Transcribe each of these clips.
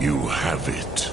You have it.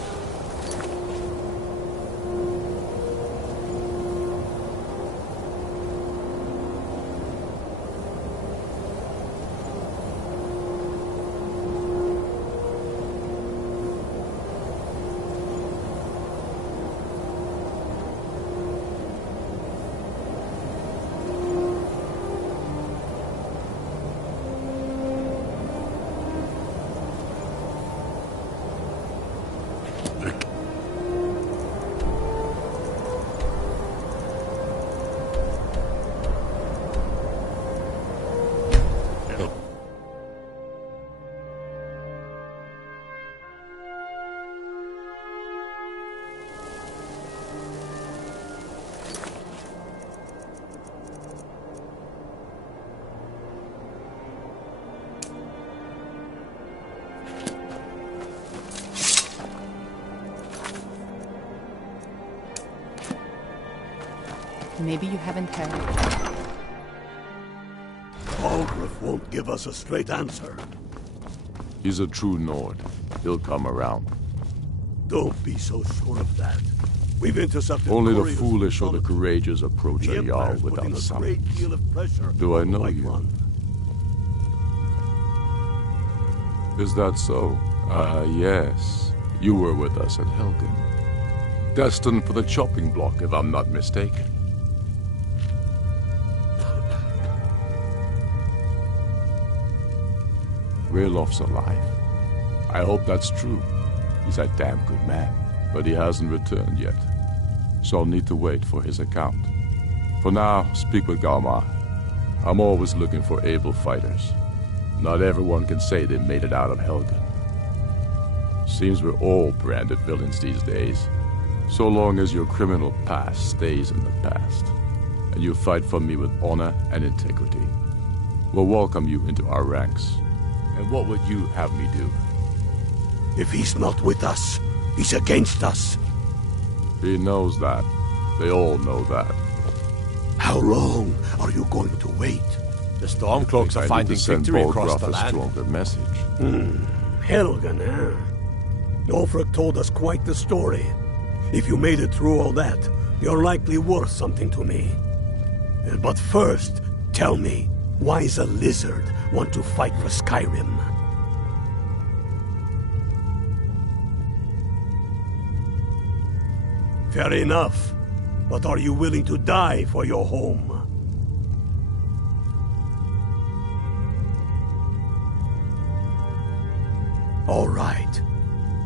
Maybe you haven't heard. Algrif won't give us a straight answer. He's a true Nord. He'll come around. Don't be so sure of that. We've intercepted Only the couriers foolish or the courageous approach a Jarl Empire's without putting a summons. great deal of pressure Do I on the know White you? One. Is that so? Yes. You were with us at Helgen. Destined for the chopping block, if I'm not mistaken. Railof's alive. I hope that's true. He's a damn good man, but he hasn't returned yet. So I'll need to wait for his account. For now, speak with Galmar. I'm always looking for able fighters. Not everyone can say they made it out of Helgen. Seems we're all branded villains these days. So long as your criminal past stays in the past, and you fight for me with honor and integrity, we'll welcome you into our ranks. And what would you have me do? If he's not with us, he's against us. He knows that. They all know that. How long are you going to wait? The Stormcloaks are finding victory across the a land. stronger message. Helgen, eh? Ulfric told us quite the story. If you made it through all that, you're likely worth something to me. But first, tell me, why does a lizard want to fight for Skyrim? Fair enough. But are you willing to die for your home? All right.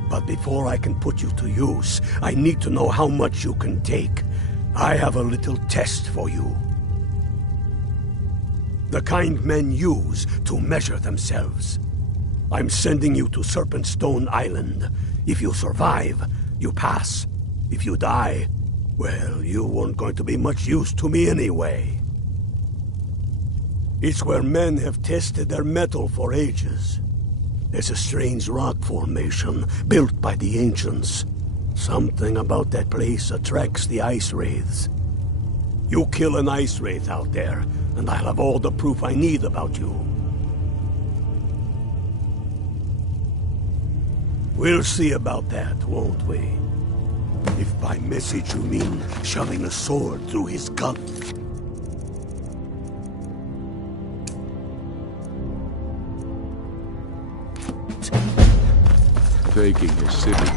But before I can put you to use, I need to know how much you can take. I have a little test for you. The kind men use to measure themselves. I'm sending you to Serpentstone Island. If you survive, you pass. If you die, well, you weren't going to be much use to me anyway. It's where men have tested their metal for ages. There's a strange rock formation built by the ancients. Something about that place attracts the ice wraiths. You kill an ice wraith out there, and I'll have all the proof I need about you. We'll see about that, won't we? If by message you mean shoving a sword through his gut. Taking his city.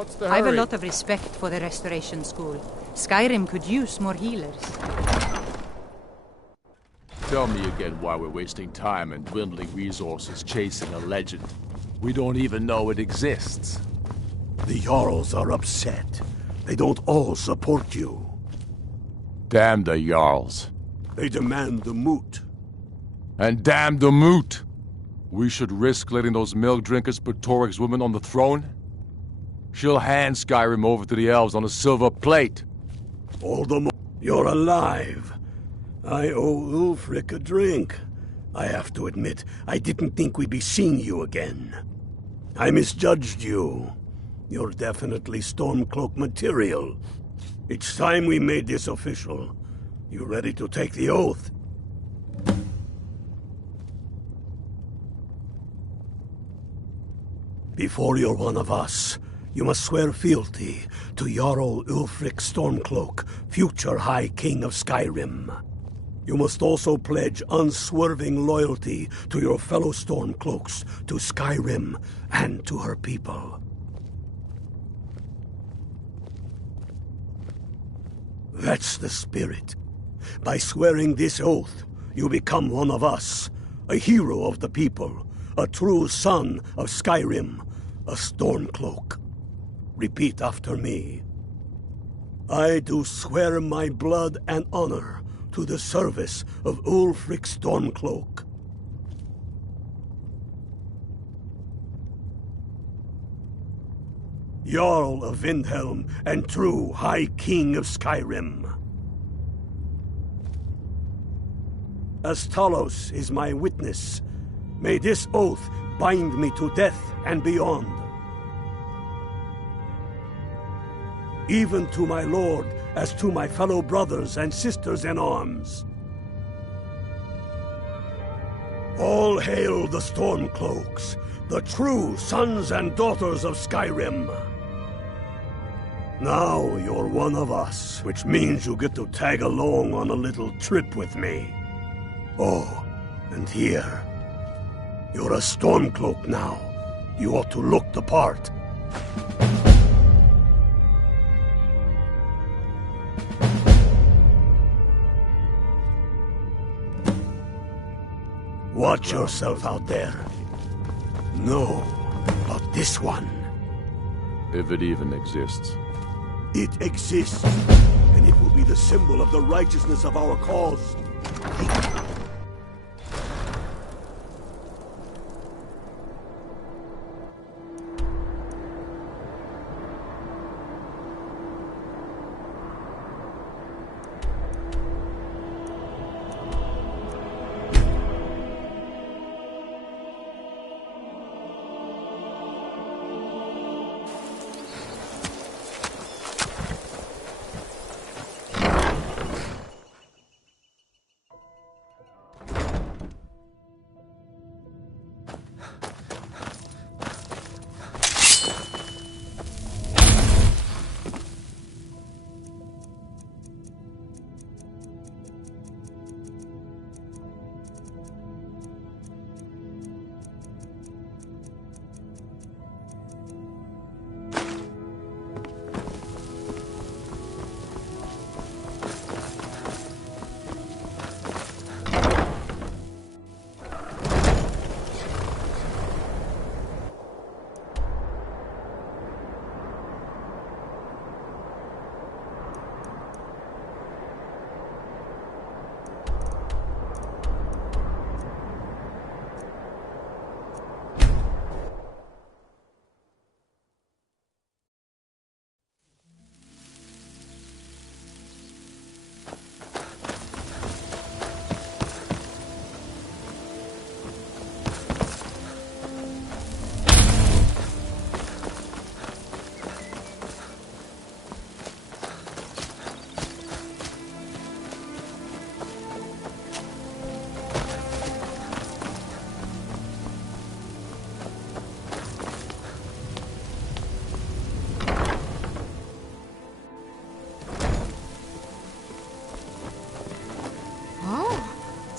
What's the I have a hurry? lot of respect for the Restoration School. Skyrim could use more healers. Tell me again why we're wasting time and dwindling resources chasing a legend. We don't even know it exists. The Jarls are upset. They don't all support you. Damn the Jarls. They demand the moot. And damn the moot! We should risk letting those milk drinkers put Torik's woman on the throne? She'll hand Skyrim over to the elves on a silver plate. All the more. You're alive. I owe Ulfric a drink. I have to admit, I didn't think we'd be seeing you again. I misjudged you. You're definitely Stormcloak material. It's time we made this official. You ready to take the oath? Before you're one of us, you must swear fealty to Jarl Ulfric Stormcloak, future High King of Skyrim. You must also pledge unswerving loyalty to your fellow Stormcloaks, to Skyrim, and to her people. That's the spirit. By swearing this oath, you become one of us, a hero of the people, a true son of Skyrim, a Stormcloak. Repeat after me. I do swear my blood and honor to the service of Ulfric Stormcloak. Jarl of Windhelm and true High King of Skyrim. As Talos is my witness, may this oath bind me to death and beyond. Even to my lord, as to my fellow brothers and sisters in arms. All hail the Stormcloaks, the true sons and daughters of Skyrim. Now you're one of us, which means you get to tag along on a little trip with me. Oh, and here. You're a Stormcloak now. You ought to look the part. Watch yourself out there. No, but this one. If it even exists. It exists, and it will be the symbol of the righteousness of our cause.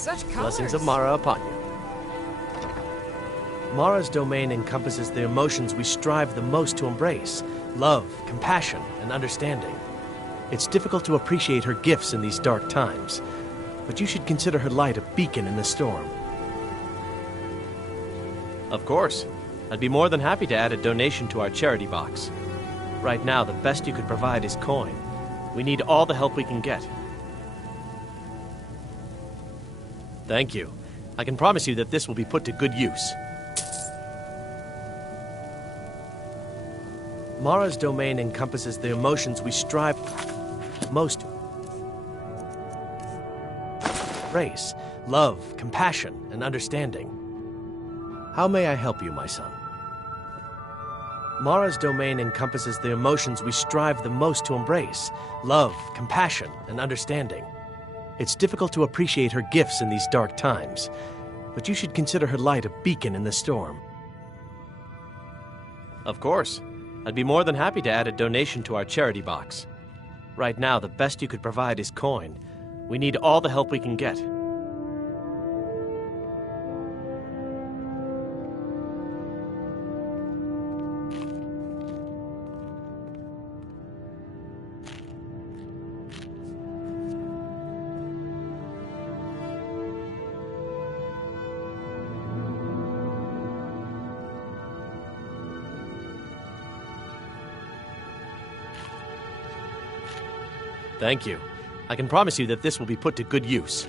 Such colors. Blessings of Mara upon you. Mara's domain encompasses the emotions we strive the most to embrace. love, compassion, and understanding. It's difficult to appreciate her gifts in these dark times, but you should consider her light a beacon in the storm. Of course. I'd be more than happy to add a donation to our charity box. Right now, the best you could provide is coin. We need all the help we can get. Thank you. I can promise you that this will be put to good use. Mara's domain encompasses the emotions we strive most to embrace: love, compassion, and understanding. How may I help you, my son? Mara's domain encompasses the emotions we strive the most to embrace: love, compassion, and understanding. It's difficult to appreciate her gifts in these dark times, but you should consider her light a beacon in the storm. Of course. I'd be more than happy to add a donation to our charity box. Right now, the best you could provide is coin. We need all the help we can get. Thank you. I can promise you that this will be put to good use.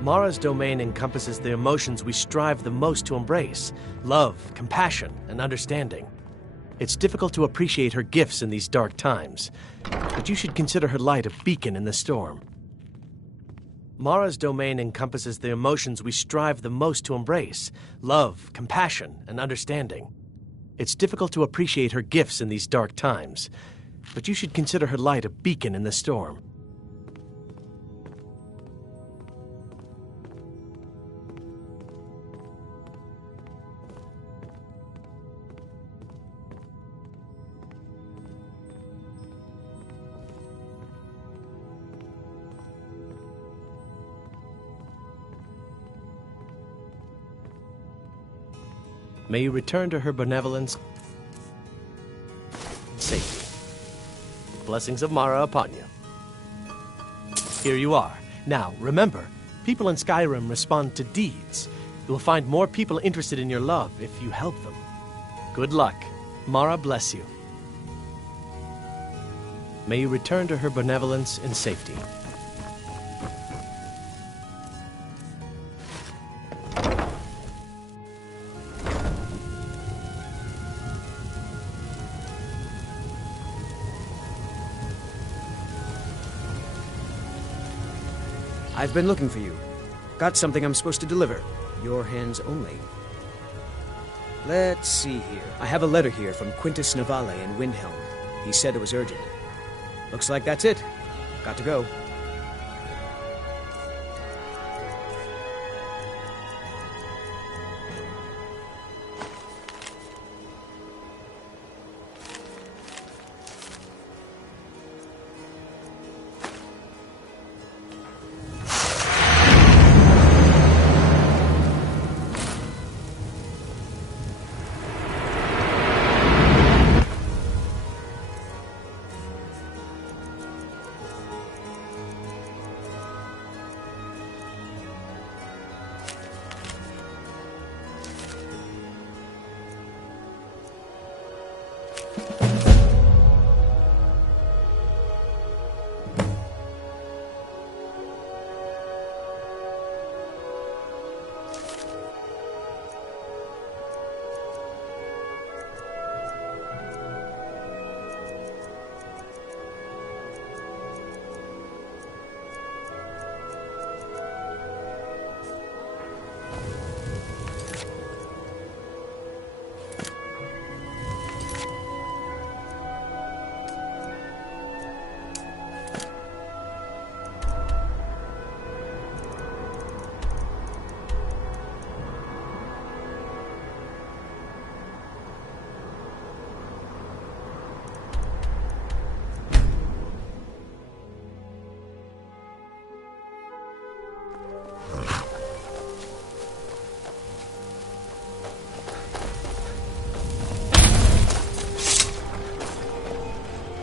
Mara's domain encompasses the emotions we strive the most to embrace: love, compassion, and understanding. It's difficult to appreciate her gifts in these dark times, but you should consider her light a beacon in the storm. Mara's domain encompasses the emotions we strive the most to embrace: love, compassion, and understanding. It's difficult to appreciate her gifts in these dark times, but you should consider her light a beacon in the storm. May you return to her benevolence and safety. Blessings of Mara upon you. Here you are. Now, remember, people in Skyrim respond to deeds. You will find more people interested in your love if you help them. Good luck. Mara bless you. May you return to her benevolence and safety. I've been looking for you. Got something I'm supposed to deliver. Your hands only. Let's see here. I have a letter here from Quintus Navale in Windhelm. He said it was urgent. Looks like that's it. Got to go.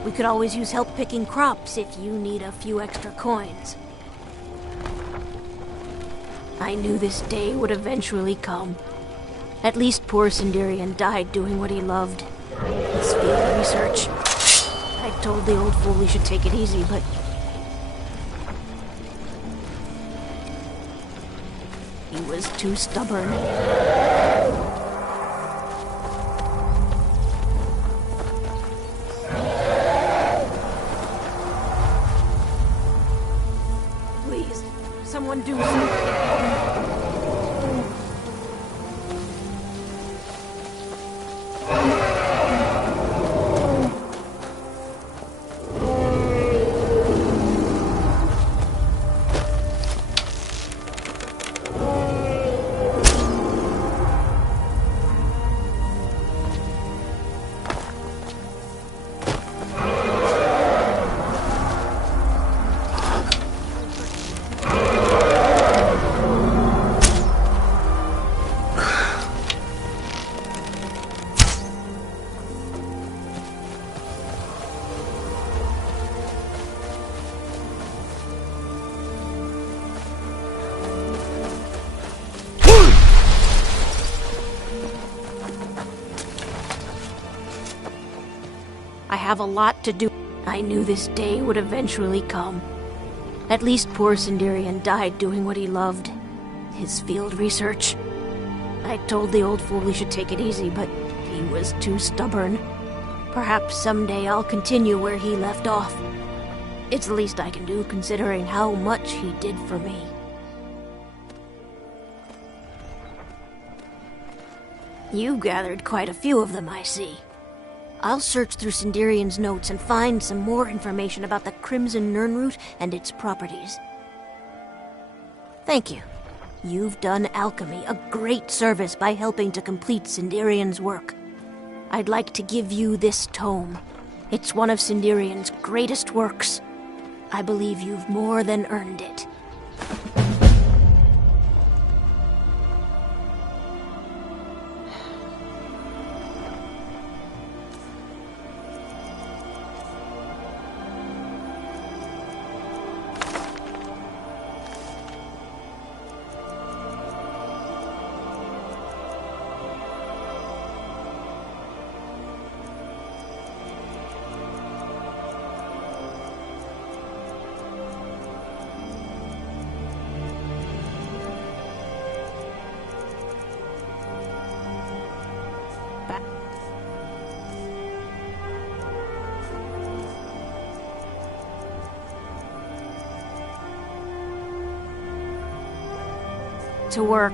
We could always use help picking crops if you need a few extra coins. I knew this day would eventually come. At least poor Sinderian died doing what he loved. His field research. I told the old fool he should take it easy, but... he was too stubborn. Please, someone do something. I have a lot to do. I knew this day would eventually come. At least poor Sinderian died doing what he loved. His field research. I told the old fool he should take it easy, but he was too stubborn. Perhaps someday I'll continue where he left off. It's the least I can do, considering how much he did for me. You gathered quite a few of them, I see. I'll search through Sinderian's notes and find some more information about the Crimson Nirnroot and its properties. Thank you. You've done alchemy a great service by helping to complete Sinderian's work. I'd like to give you this tome. It's one of Sinderian's greatest works. I believe you've more than earned it. To work.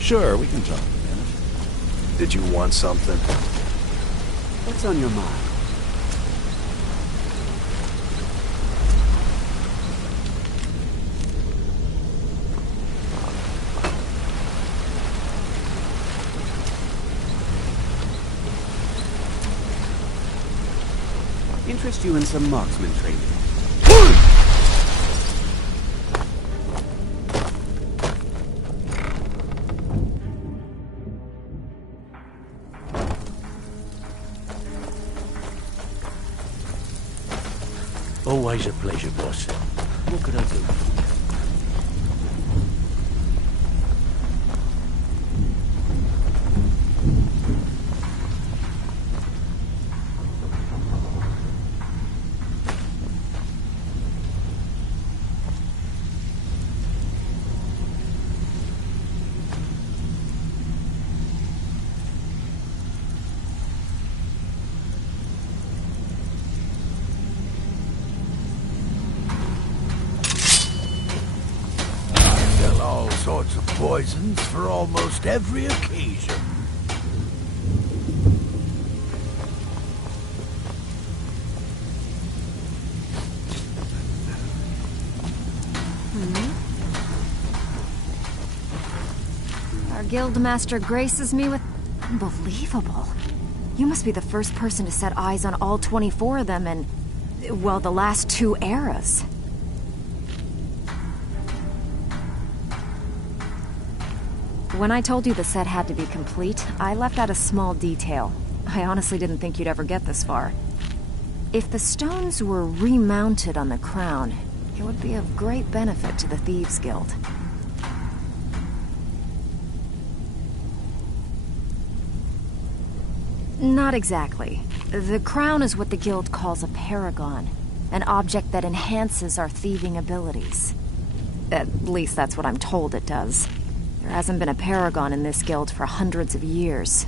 Sure, we can talk a minute. Did you want something? What's on your mind? Interest you in some marksman training? Always a pleasure, boss. What could I do? poisons for almost every occasion. Our guildmaster graces me with... Unbelievable. You must be the first person to set eyes on all 24 of them in... well, the last 2 eras. When I told you the set had to be complete, I left out a small detail. I honestly didn't think you'd ever get this far. If the stones were remounted on the crown, it would be of great benefit to the Thieves' Guild. Not exactly. The crown is what the Guild calls a paragon, an object that enhances our thieving abilities. At least that's what I'm told it does. There hasn't been a paragon in this guild for hundreds of years.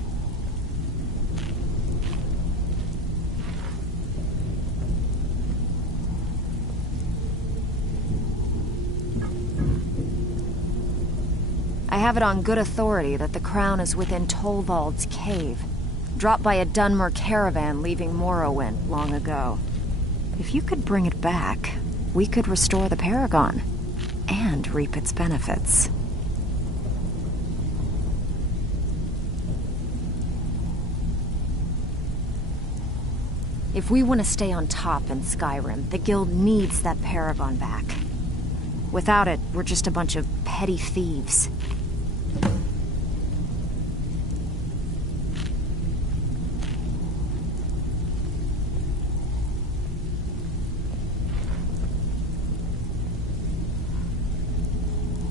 I have it on good authority that the crown is within Tolvald's cave, dropped by a Dunmer caravan leaving Morrowind long ago. If you could bring it back, we could restore the paragon and reap its benefits. If we want to stay on top in Skyrim, the guild needs that paragon back. Without it, we're just a bunch of petty thieves.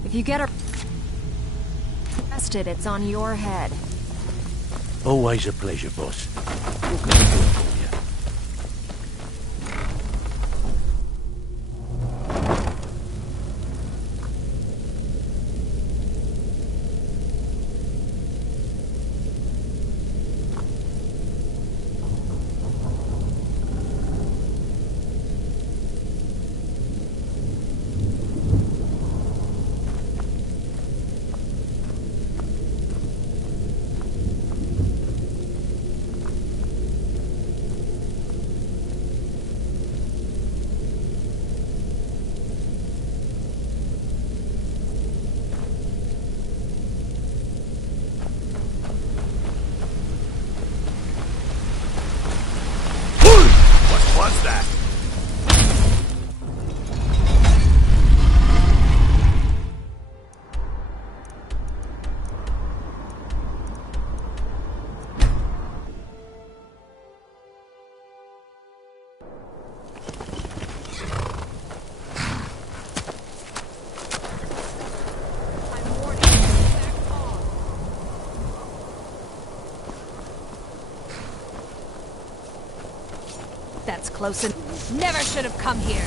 If you get arrested, it's on your head. Always a pleasure, boss. What can I do for you? What's that? That's close enough. Never should have come here.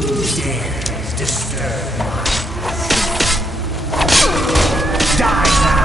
dares disturb my die now!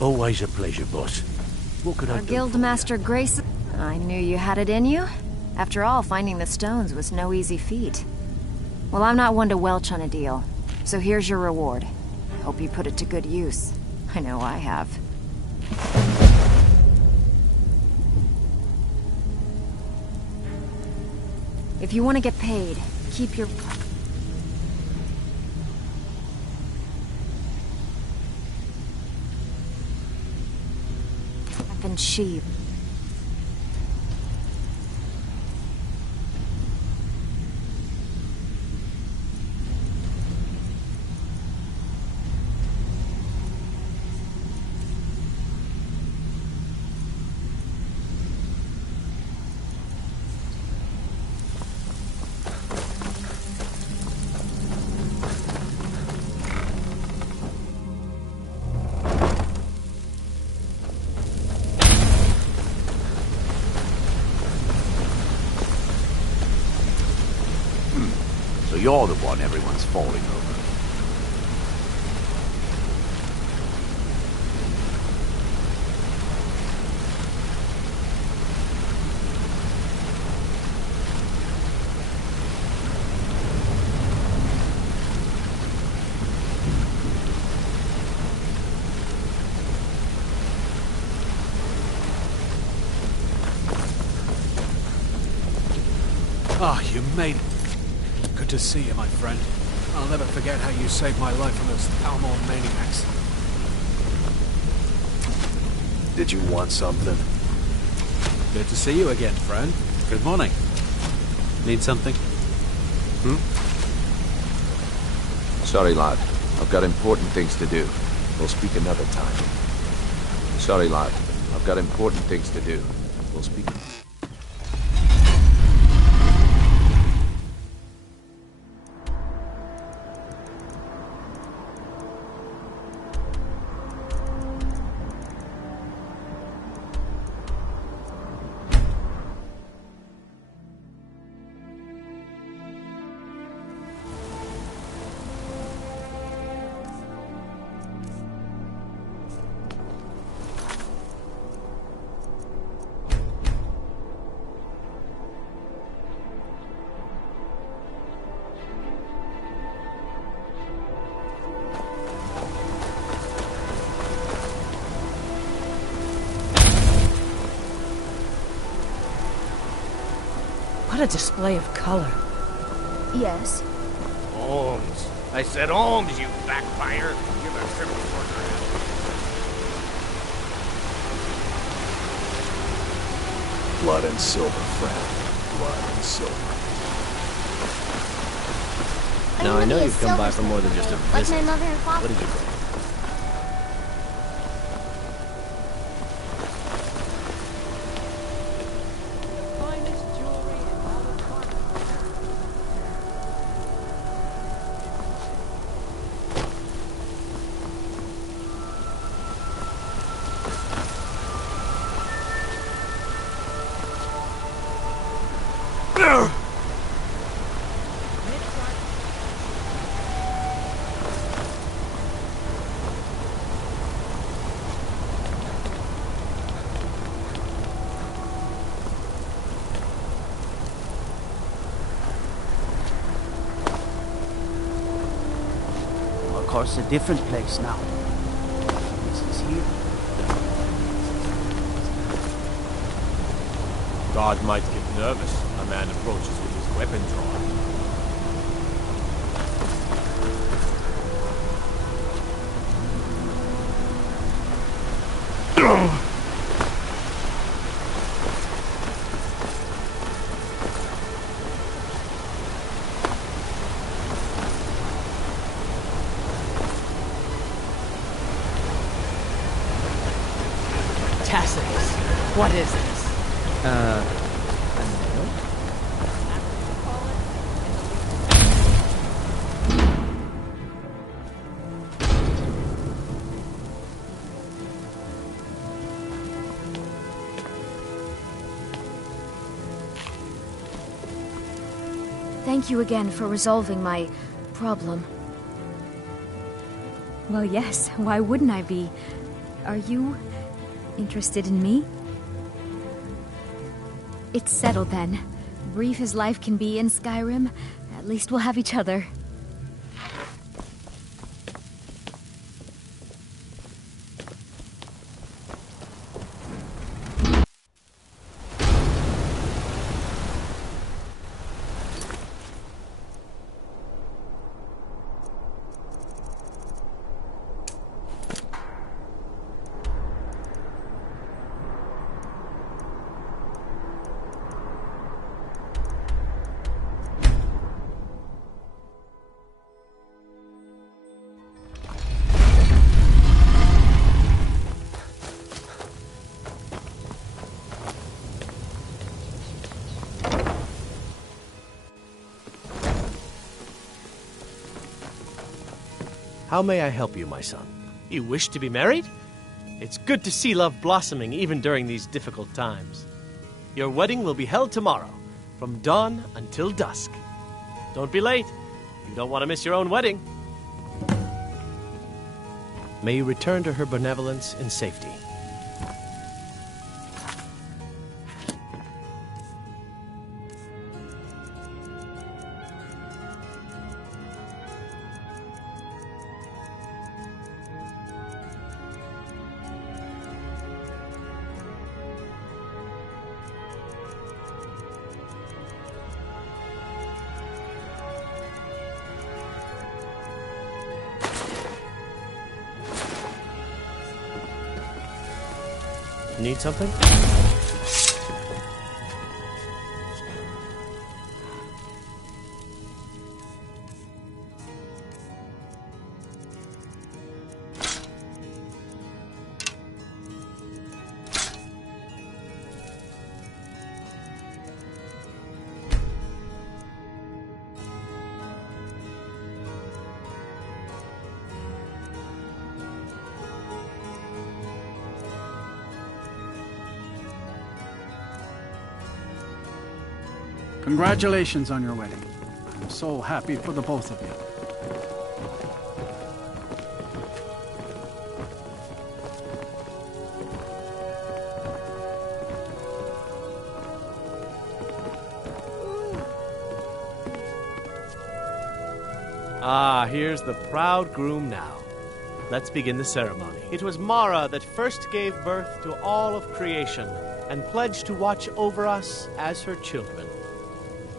Always a pleasure, boss. What could I Our do guild for you? master Grace... I knew you had it in you. After all, finding the stones was no easy feat. Well, I'm not one to welch on a deal. So here's your reward. Hope you put it to good use. I know I have. If you want to get paid, keep your... and sheep. So you're the one everyone's falling over. Ah, you made it. Good to see you, my friend. I'll never forget how you saved my life from those Thalmor maniacs. Did you want something? Good to see you again, friend. Good morning. Need something? Sorry, lad. I've got important things to do. We'll speak another time. Sorry, lad. I've got important things to do. We'll speak... What a display of color. Yes. Arms. I said arms, you backfire. You're the triple worker. Blood and silver, friend. Blood and silver. Now, I know you've come by for more than just a visit. Like my mother and father. What did you bring? Of course, a different place now. This is here. God might get nervous. A man approaches with his weapon drawn. Tacitus, what is this? Thank you again for resolving my problem. Well, yes, why wouldn't I be? Are you interested in me? It's settled then. Brief as life can be in Skyrim, at least we'll have each other. How may I help you, my son? You wish to be married? It's good to see love blossoming even during these difficult times. Your wedding will be held tomorrow, from dawn until dusk. Don't be late. You don't want to miss your own wedding. May you return to her benevolence in safety. Need something? Congratulations on your wedding. I'm so happy for the both of you. Ah, here's the proud groom now. Let's begin the ceremony. It was Mara that first gave birth to all of creation and pledged to watch over us as her children.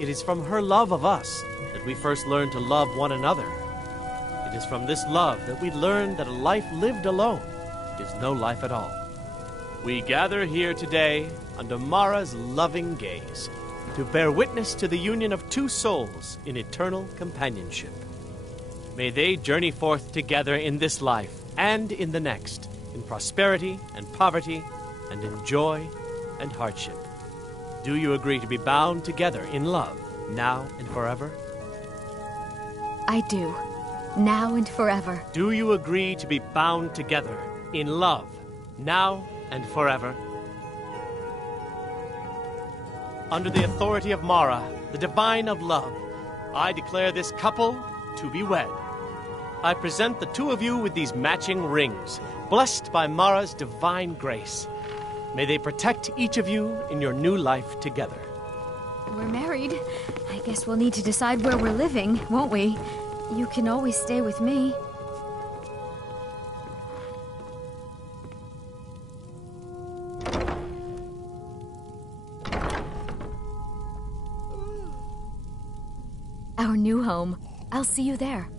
It is from her love of us that we first learned to love one another. It is from this love that we learn that a life lived alone is no life at all. We gather here today under Mara's loving gaze to bear witness to the union of two souls in eternal companionship. May they journey forth together in this life and in the next, in prosperity and poverty, and in joy and hardship. Do you agree to be bound together in love, now and forever? I do. Now and forever. Do you agree to be bound together in love, now and forever? Under the authority of Mara, the divine of love, I declare this couple to be wed. I present the two of you with these matching rings, blessed by Mara's divine grace. May they protect each of you in your new life together. We're married. I guess we'll need to decide where we're living, won't we? You can always stay with me. Our new home. I'll see you there.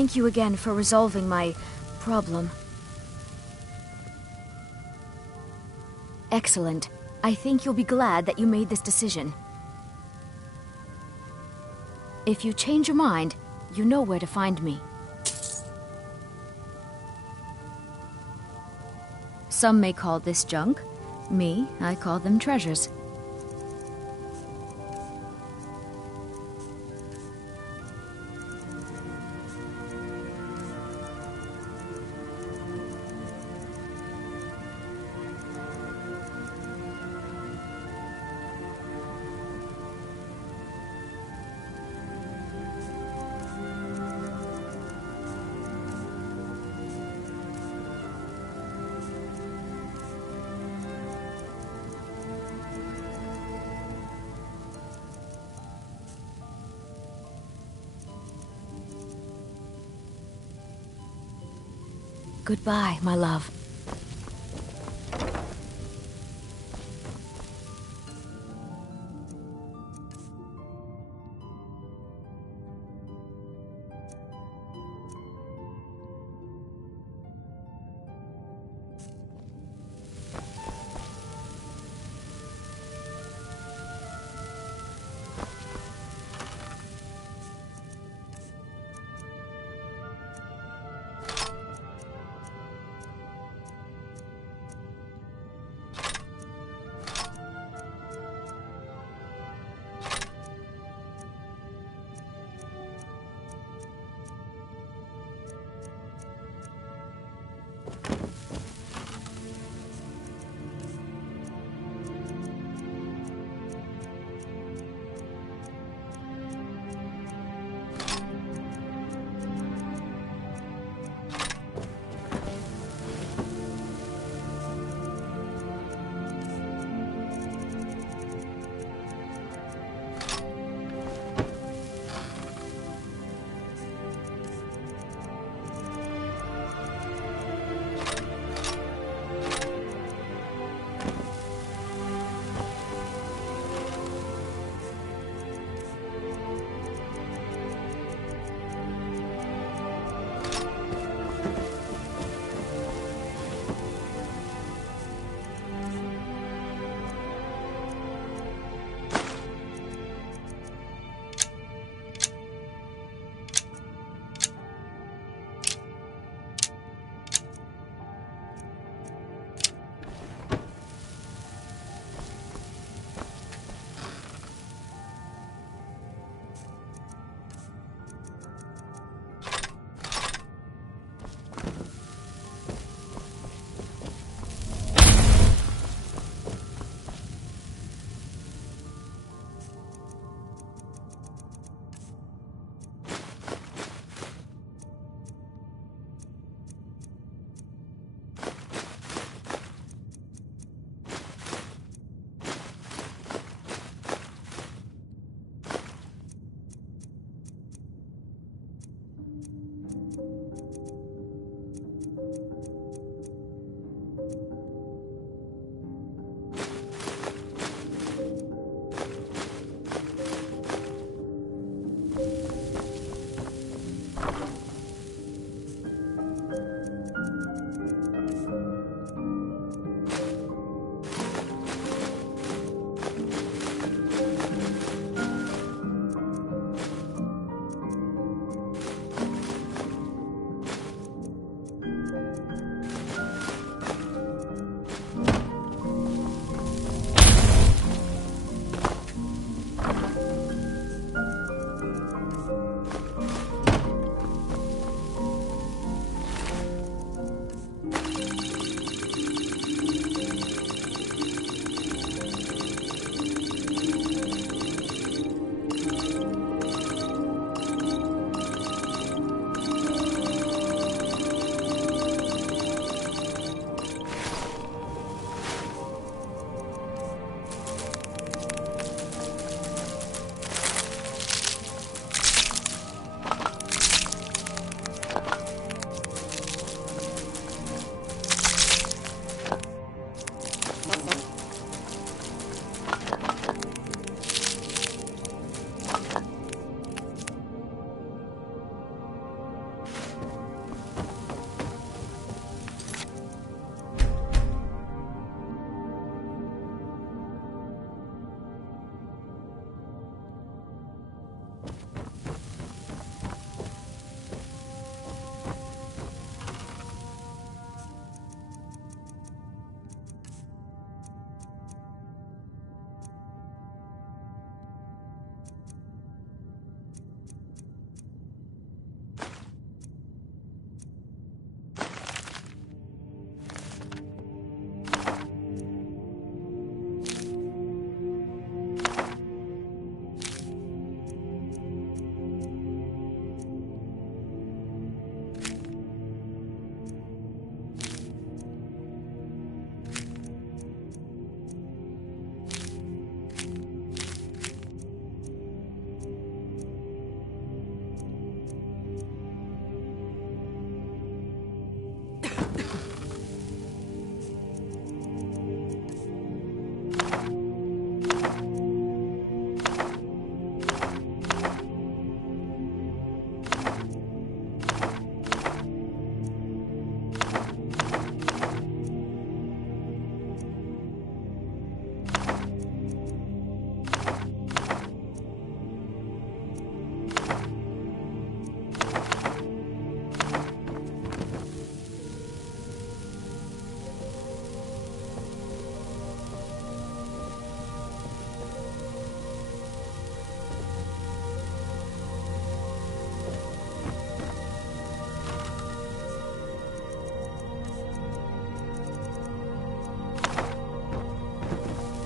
Thank you again for resolving my problem. Excellent. I think you'll be glad that you made this decision. If you change your mind, you know where to find me. Some may call this junk. Me, I call them treasures. Goodbye, my love.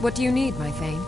What do you need, my Thane?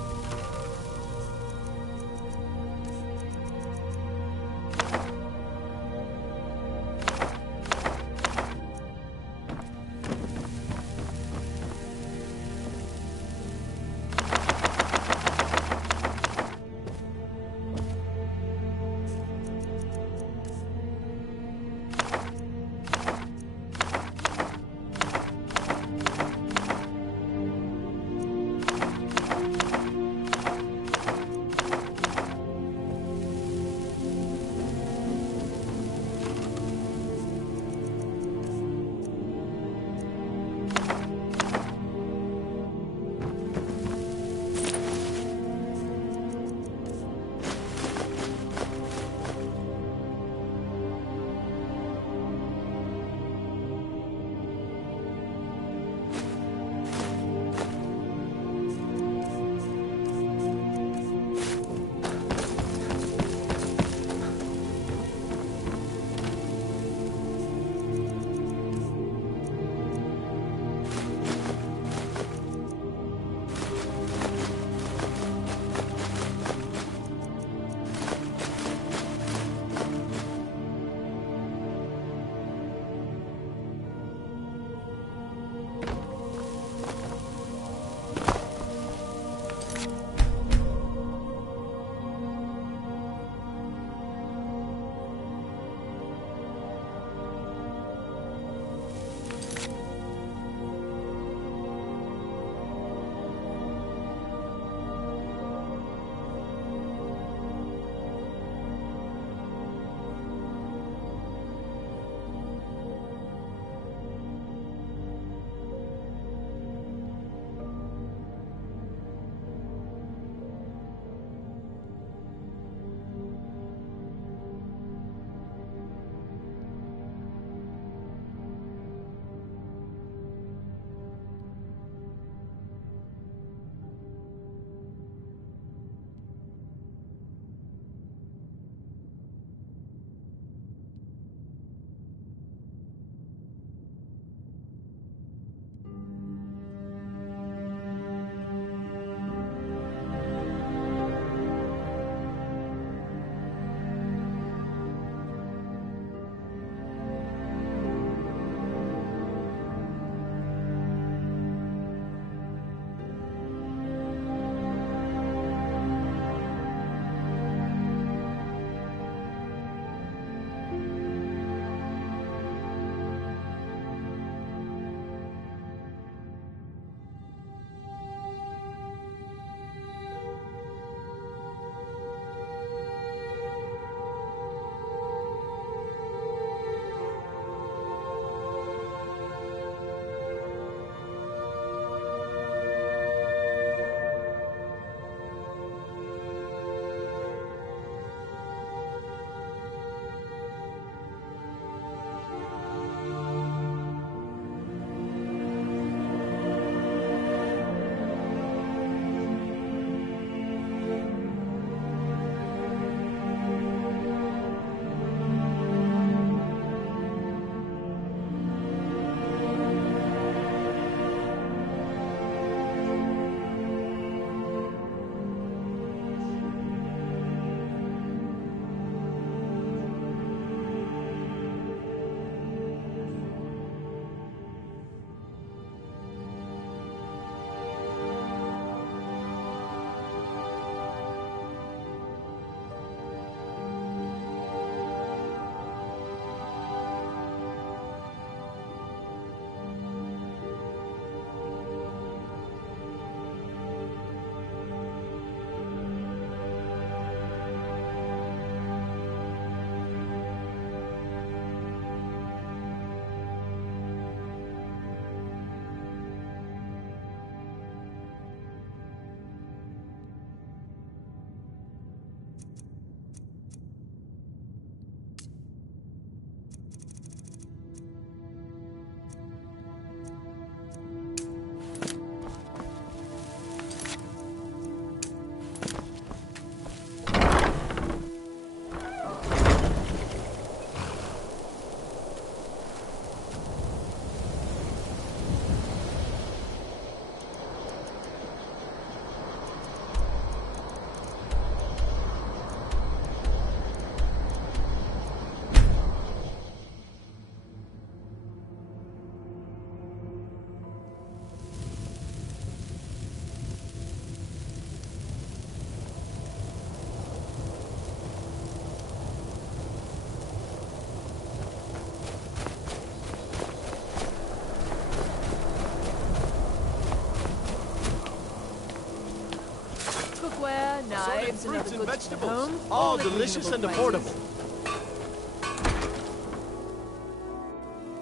fruits and vegetables. All delicious and affordable.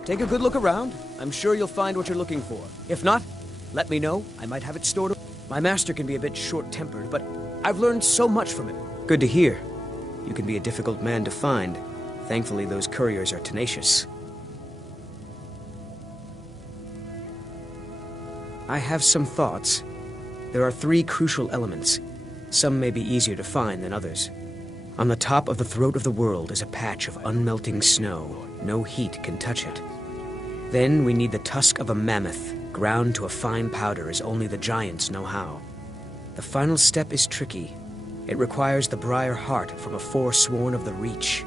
Take a good look around. I'm sure you'll find what you're looking for. If not, let me know. I might have it stored away. My master can be a bit short-tempered, but I've learned so much from him. Good to hear. You can be a difficult man to find. Thankfully, those couriers are tenacious. I have some thoughts. There are 3 crucial elements. Some may be easier to find than others. On the top of the throat of the world is a patch of unmelting snow. No heat can touch it. Then we need the tusk of a mammoth, ground to a fine powder as only the giants know how. The final step is tricky. It requires the briar heart from a forsworn of the Reach.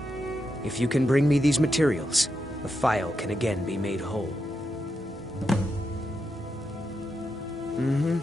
If you can bring me these materials, the file can again be made whole. Mm-hmm.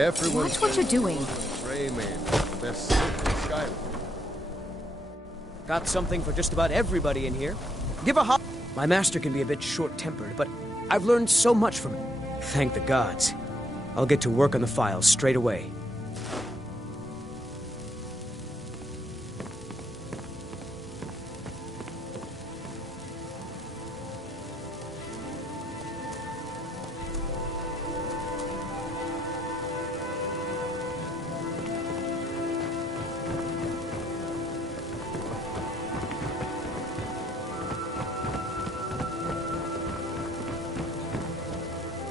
Watch what you're doing. Best sick in Skyrim. Got something for just about everybody in here. Give a hop. My master can be a bit short-tempered, but I've learned so much from him. Thank the gods. I'll get to work on the files straight away.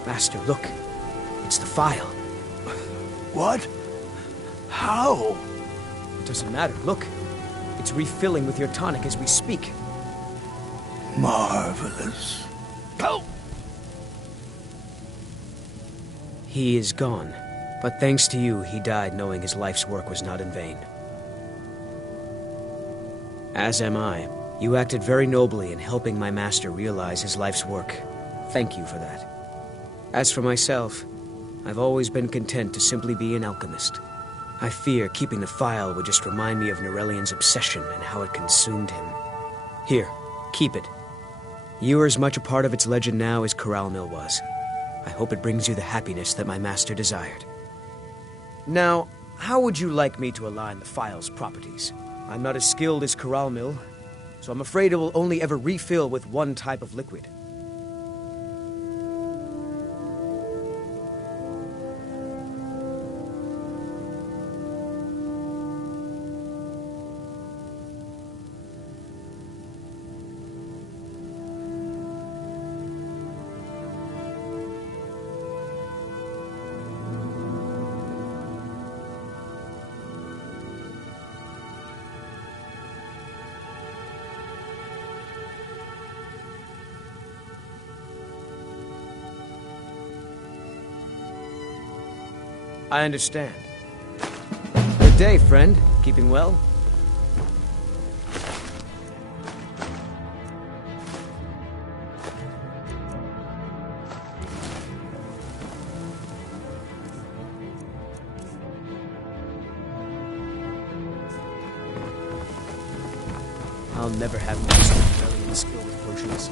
Master, look. It's the file. What? How? It doesn't matter. Look. It's refilling with your tonic as we speak. Marvelous. Go! He is gone. But thanks to you, he died knowing his life's work was not in vain. As am I. You acted very nobly in helping my master realize his life's work. Thank you for that. As for myself, I've always been content to simply be an alchemist. I fear keeping the file would just remind me of Nerelian's obsession and how it consumed him. Here, keep it. You are as much a part of its legend now as Corral Mill was. I hope it brings you the happiness that my master desired. Now, how would you like me to align the file's properties? I'm not as skilled as Corral Mill, so I'm afraid it will only ever refill with one type of liquid. I understand. Good day, friend. Keeping well? I'll never have mastered Nerelian's skill with potions.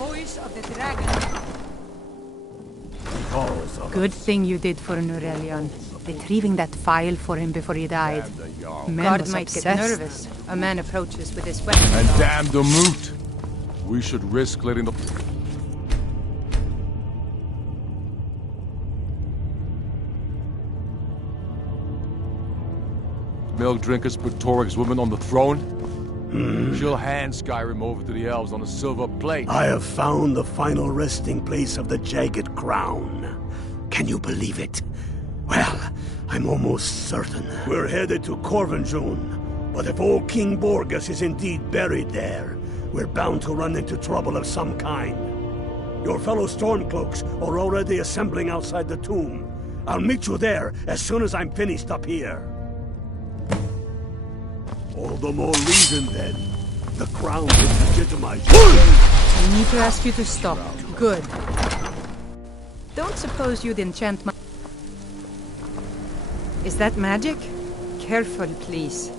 voice of the dragon. Good thing you did for Nurelion. Retrieving that file for him before he died. God might get nervous. A man approaches with his weapon. And damn the moot! We should risk letting the... milk drinkers put Torag's woman on the throne? She'll hand Skyrim over to the elves on a silver plate. I have found the final resting place of the Jagged Crown. Can you believe it? Well, I'm almost certain. We're headed to Corvinjune. But if old King Borgus is indeed buried there, we're bound to run into trouble of some kind. Your fellow Stormcloaks are already assembling outside the tomb. I'll meet you there as soon as I'm finished up here. All the more reason, then. The crown will legitimize you. I need to ask you to stop. Good. Don't suppose you'd enchant my... Is that magic? Careful, please.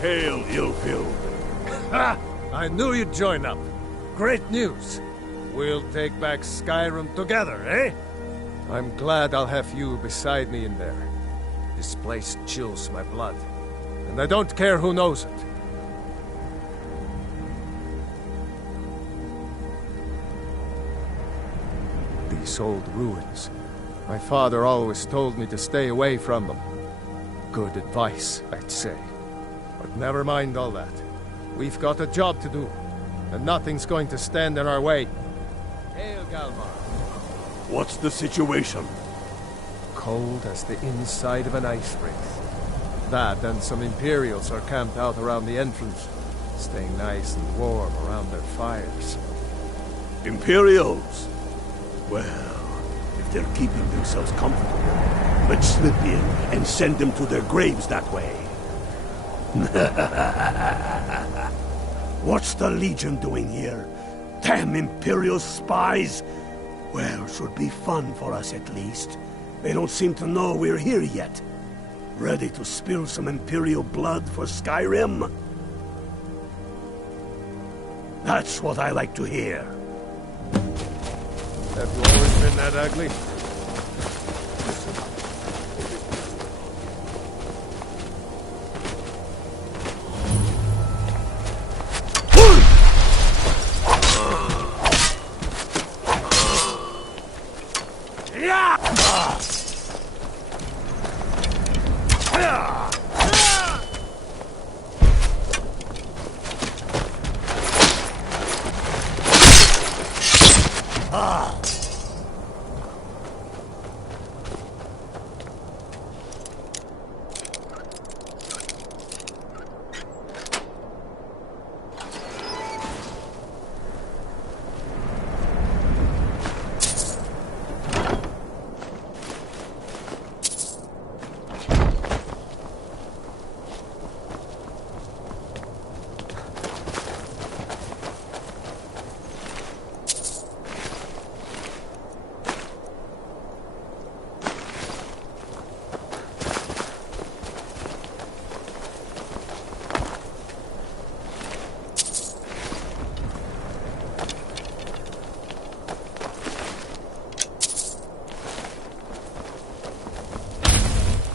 Hail, ill-filled. Ha! I knew you'd join up. Great news. We'll take back Skyrim together, eh? I'm glad I'll have you beside me in there. This place chills my blood, and I don't care who knows it. These old ruins. My father always told me to stay away from them. Good advice, I'd say. But never mind all that. We've got a job to do, and nothing's going to stand in our way. Hail, Galmar. What's the situation? Cold as the inside of an ice wraith. That and some Imperials are camped out around the entrance, staying nice and warm around their fires. Imperials? Well, if they're keeping themselves comfortable, let's slip in and send them to their graves that way. What's the Legion doing here? Damn Imperial spies! Well, should be fun for us at least. They don't seem to know we're here yet. Ready to spill some Imperial blood for Skyrim? That's what I like to hear. Have you always been that ugly?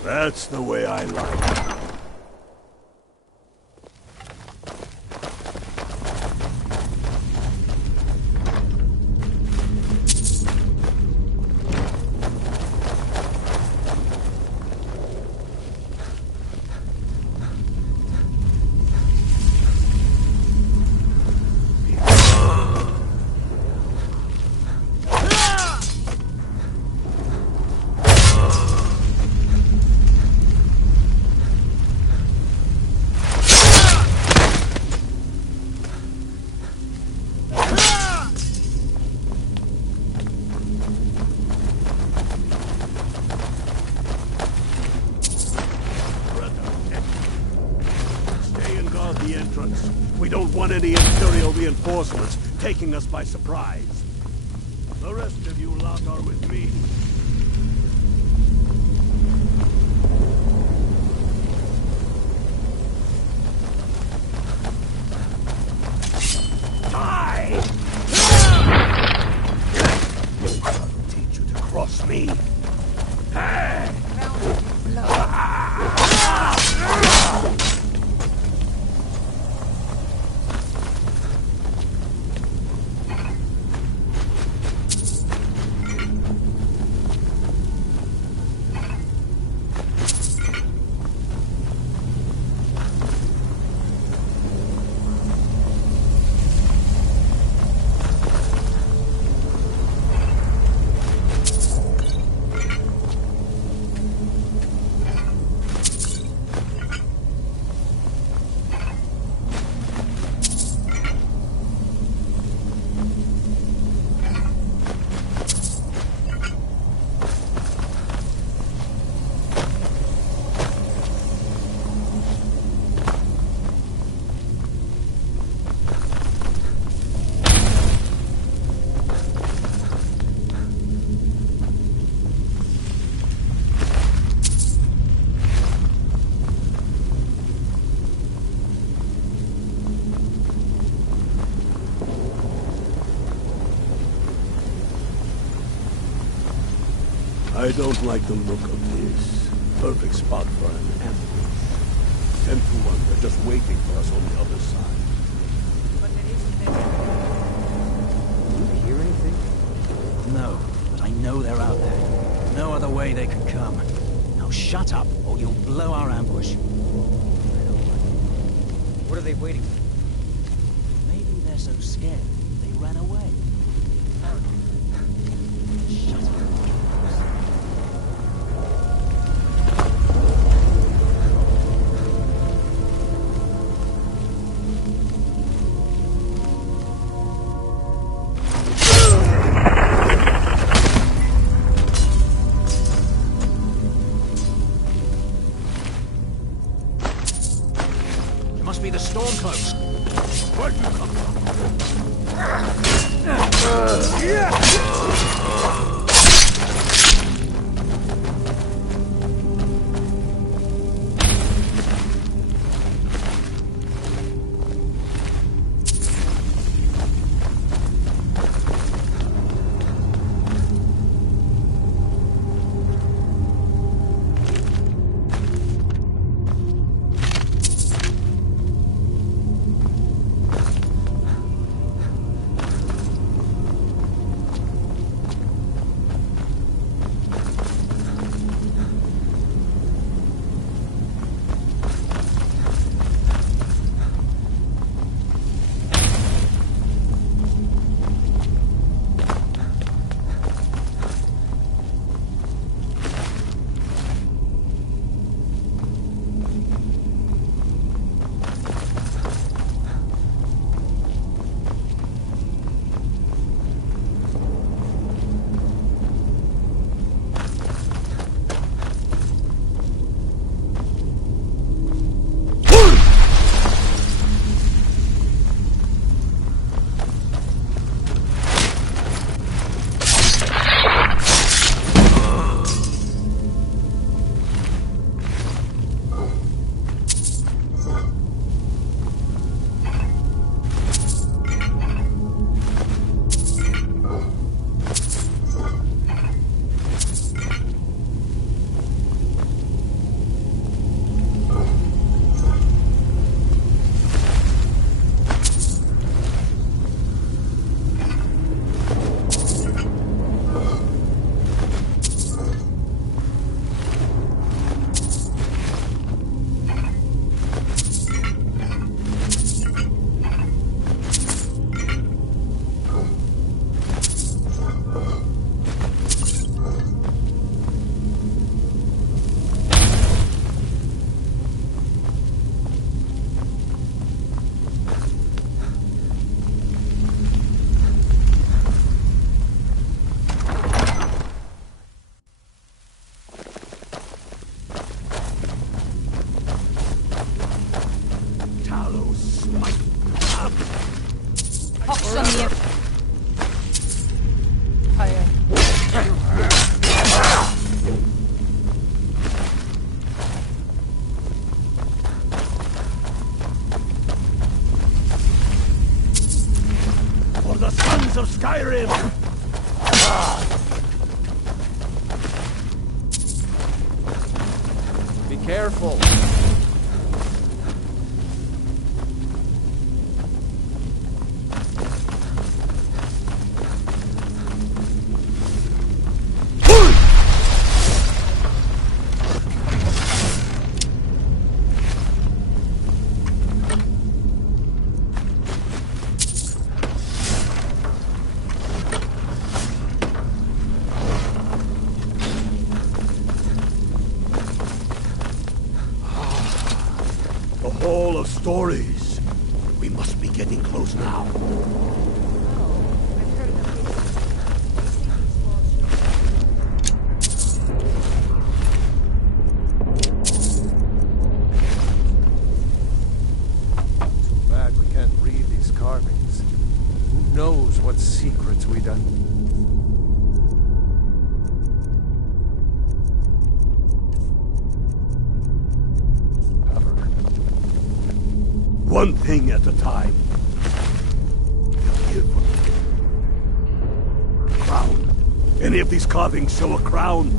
That's the way I like it. We don't want any Imperial reinforcements taking us by surprise. The rest of you lot are with me. Die! I'll teach you to cross me. Hey! I don't like the look of this. Perfect spot for an ambush. 10 to 1, they're just waiting for us on the other side. But there isn't any... Do you hear anything? No, but I know they're out there. No other way they could come. Now shut up, or you'll blow our ambush. What are they waiting for? Maybe they're so scared they ran away. Shut up. Must be the Stormcloaks. Where'd you come from? Hopps on you. Higher. For the sons of Skyrim! Be careful. The Hall of Stories. We must be getting close now. Too bad we can't read these carvings. Who knows what secrets we done? One thing at a time. Crown. Any of these carvings show a crown?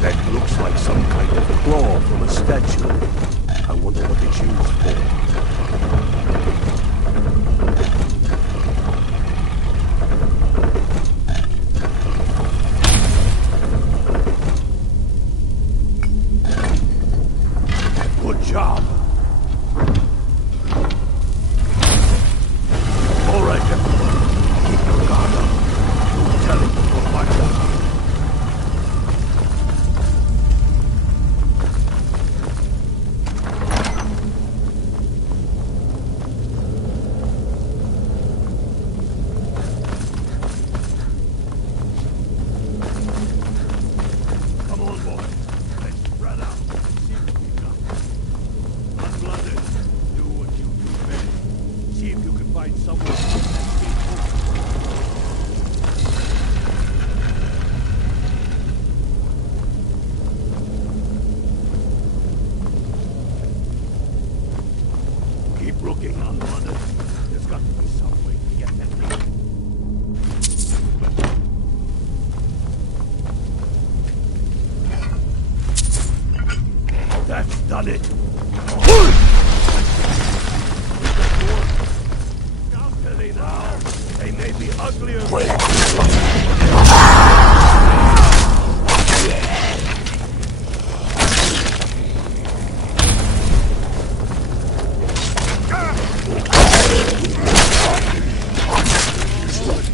That looks like some kind of claw from a statue. I wonder what it's used for. Good job. All right, everyone. Keep your guard up. Don't tell him to go back down. Come on, boy. Let's spread out. See what we got. Unblooded, do what you do best. See if you can find someone to get that big hook. Keep looking, unblooded. There's got to be some way to get that thing. That's done it. Stealthily now. They may be uglier.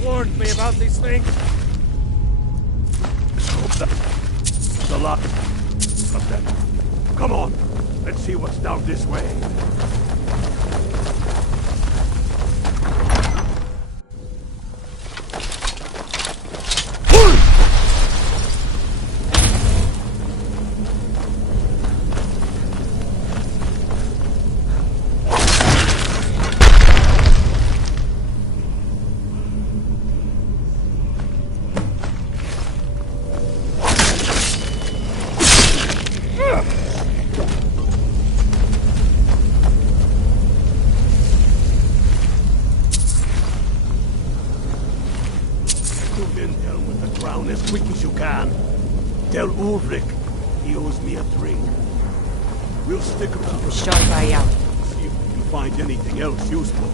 Warned me about these things. The lot of them. Come on. Let's see what's down this way. Move in there with the crown as quick as you can. Tell Ulrich he owes me a drink. We'll stick around. Sharp eye out. See if we can find anything else useful.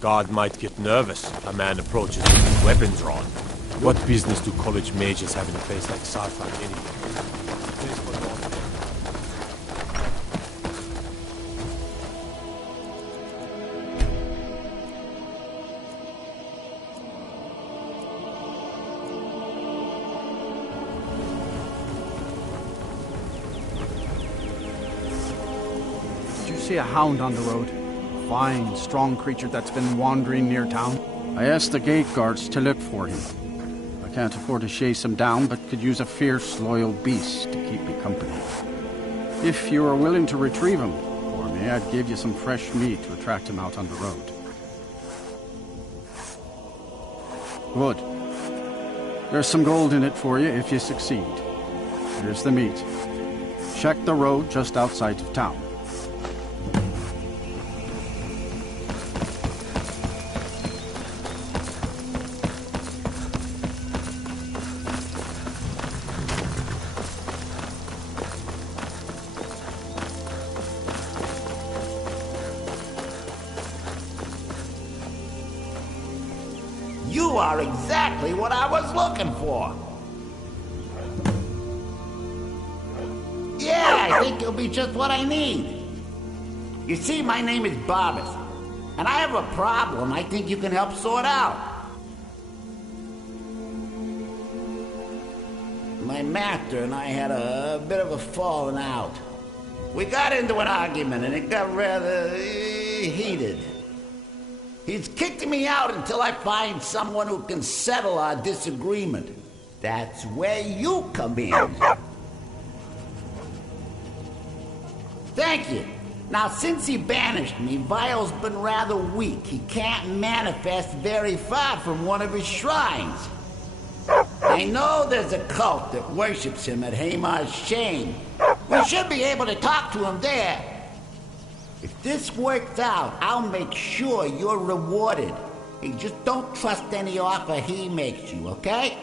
Guard might get nervous. A man approaches with weapons drawn. What business do college mages have in a place like Skyrim anyway? Did you see a hound on the road? Fine, strong creature that's been wandering near town. I asked the gate guards to look for him. I can't afford to chase him down, but could use a fierce, loyal beast to keep me company. If you are willing to retrieve him for me, I'd give you some fresh meat to attract him out on the road. Good. There's some gold in it for you if you succeed. Here's the meat. Check the road just outside of town. You are exactly what I was looking for. Yeah, I think you'll be just what I need. You see, my name is Barbas, and I have a problem I think you can help sort out. My master and I had a bit of a falling out. We got into an argument, and it got rather heated. He's kicked me out until I find someone who can settle our disagreement. That's where you come in. Thank you. Now, since he banished me, Vile's been rather weak. He can't manifest very far from one of his shrines. I know there's a cult that worships him at Hamar's Shane. We should be able to talk to him there. If this works out, I'll make sure you're rewarded. Hey, just don't trust any offer he makes you, okay?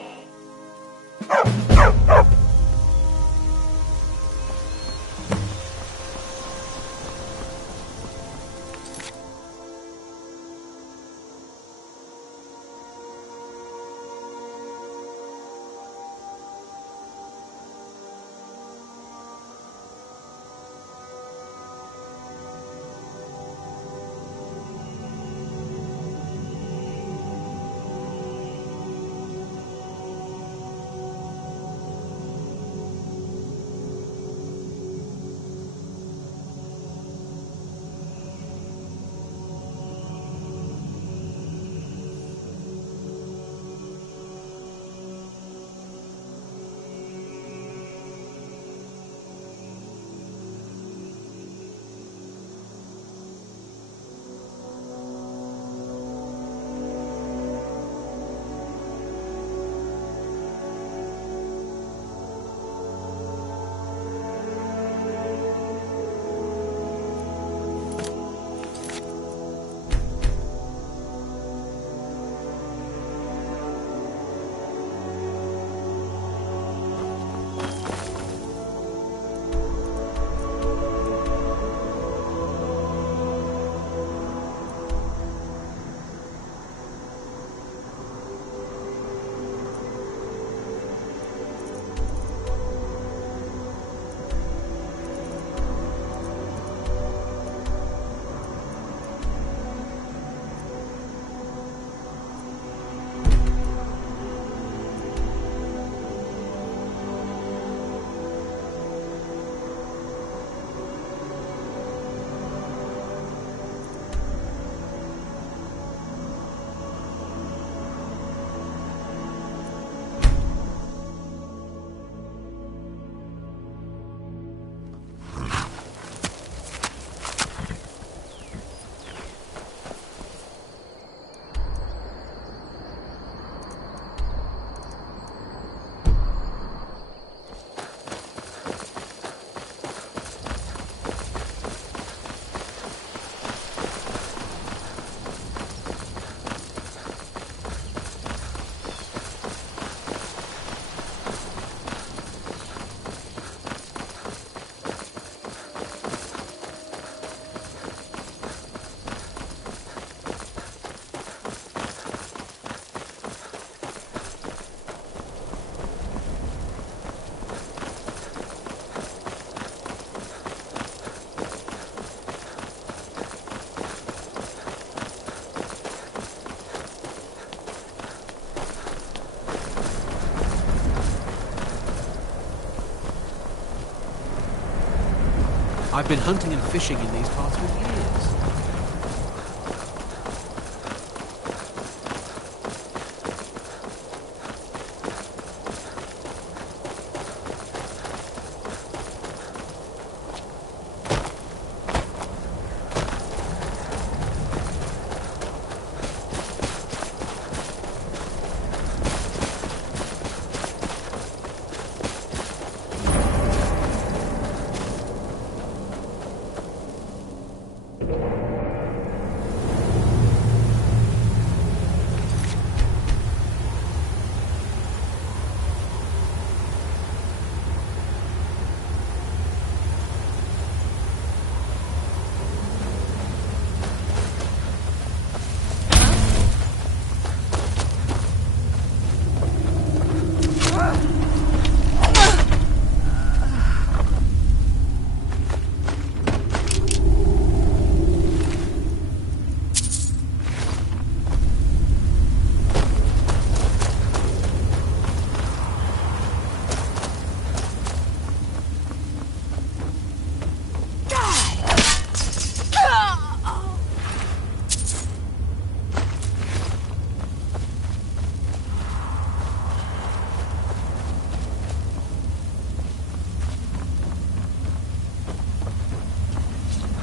I've been hunting and fishing in these parts for years.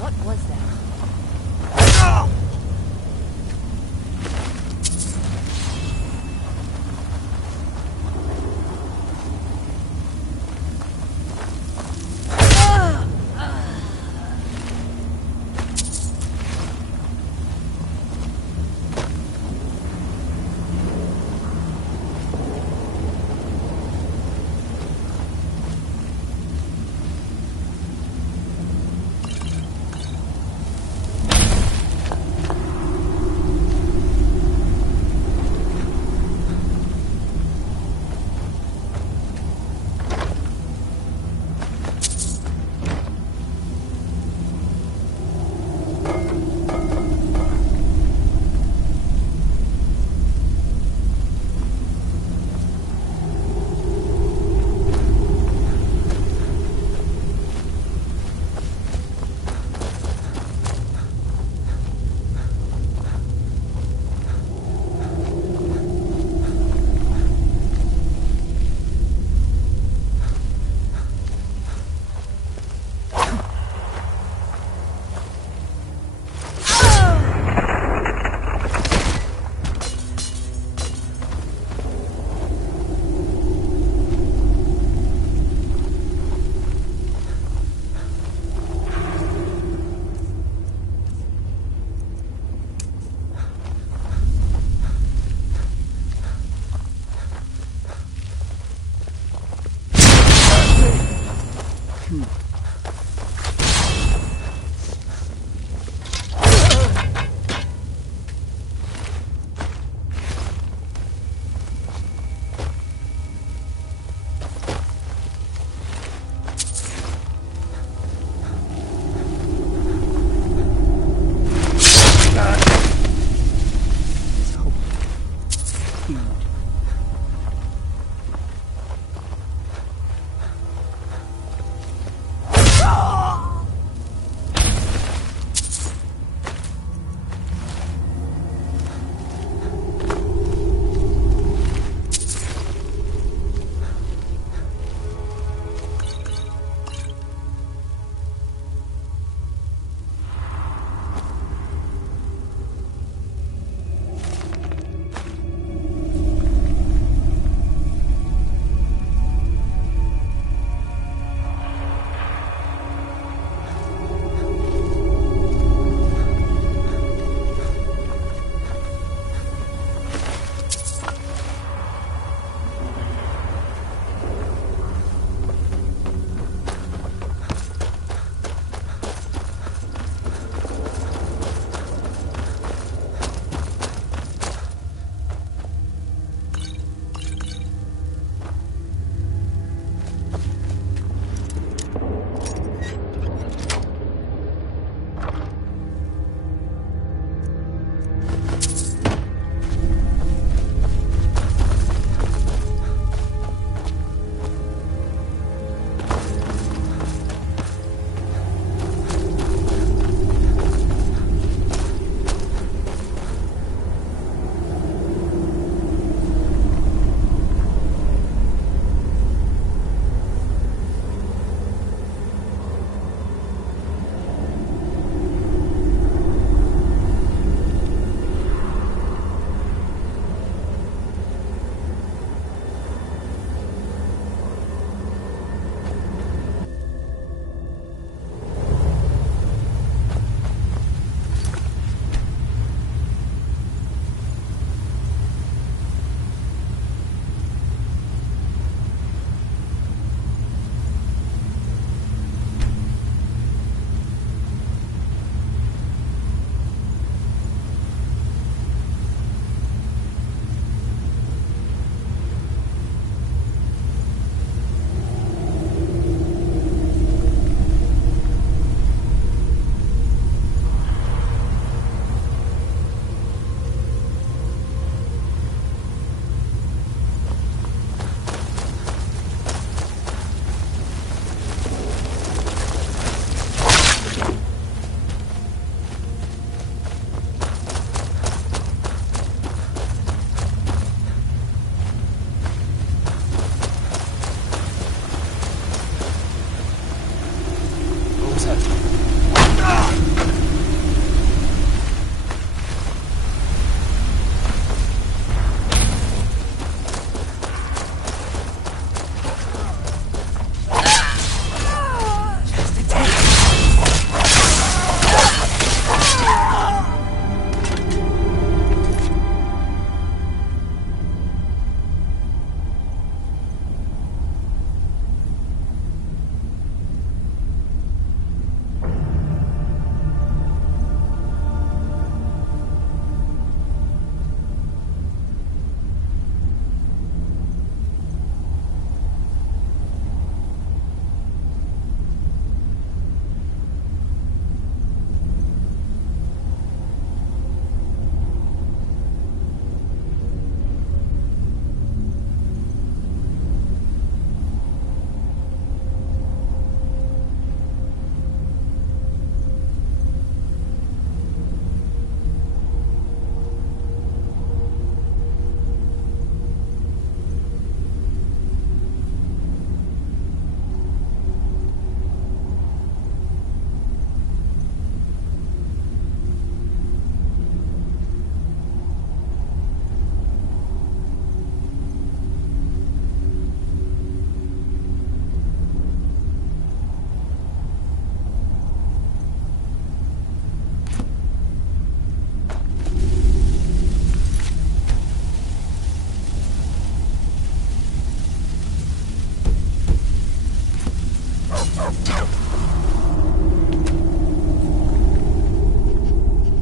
What was that?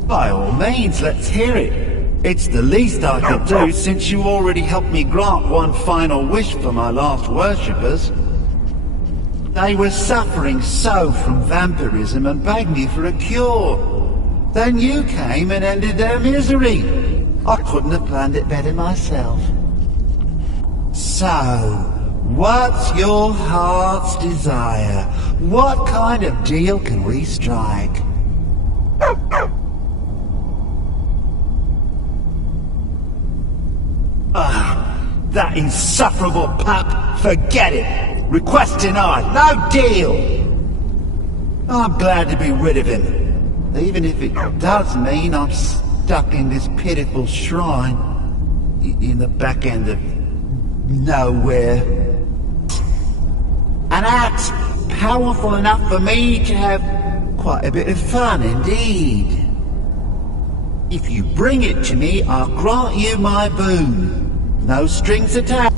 By all means, let's hear it. It's the least I could do since you already helped me grant one final wish for my last worshippers. They were suffering so from vampirism and begged me for a cure. Then you came and ended their misery. I couldn't have planned it better myself. So, what's your heart's desire? What kind of deal can we strike? That insufferable pup! Forget it! Request denied! No deal! I'm glad to be rid of him, even if it does mean I'm stuck in this pitiful shrine in the back end of nowhere. An axe powerful enough for me to have quite a bit of fun indeed. If you bring it to me, I'll grant you my boon. No strings attached.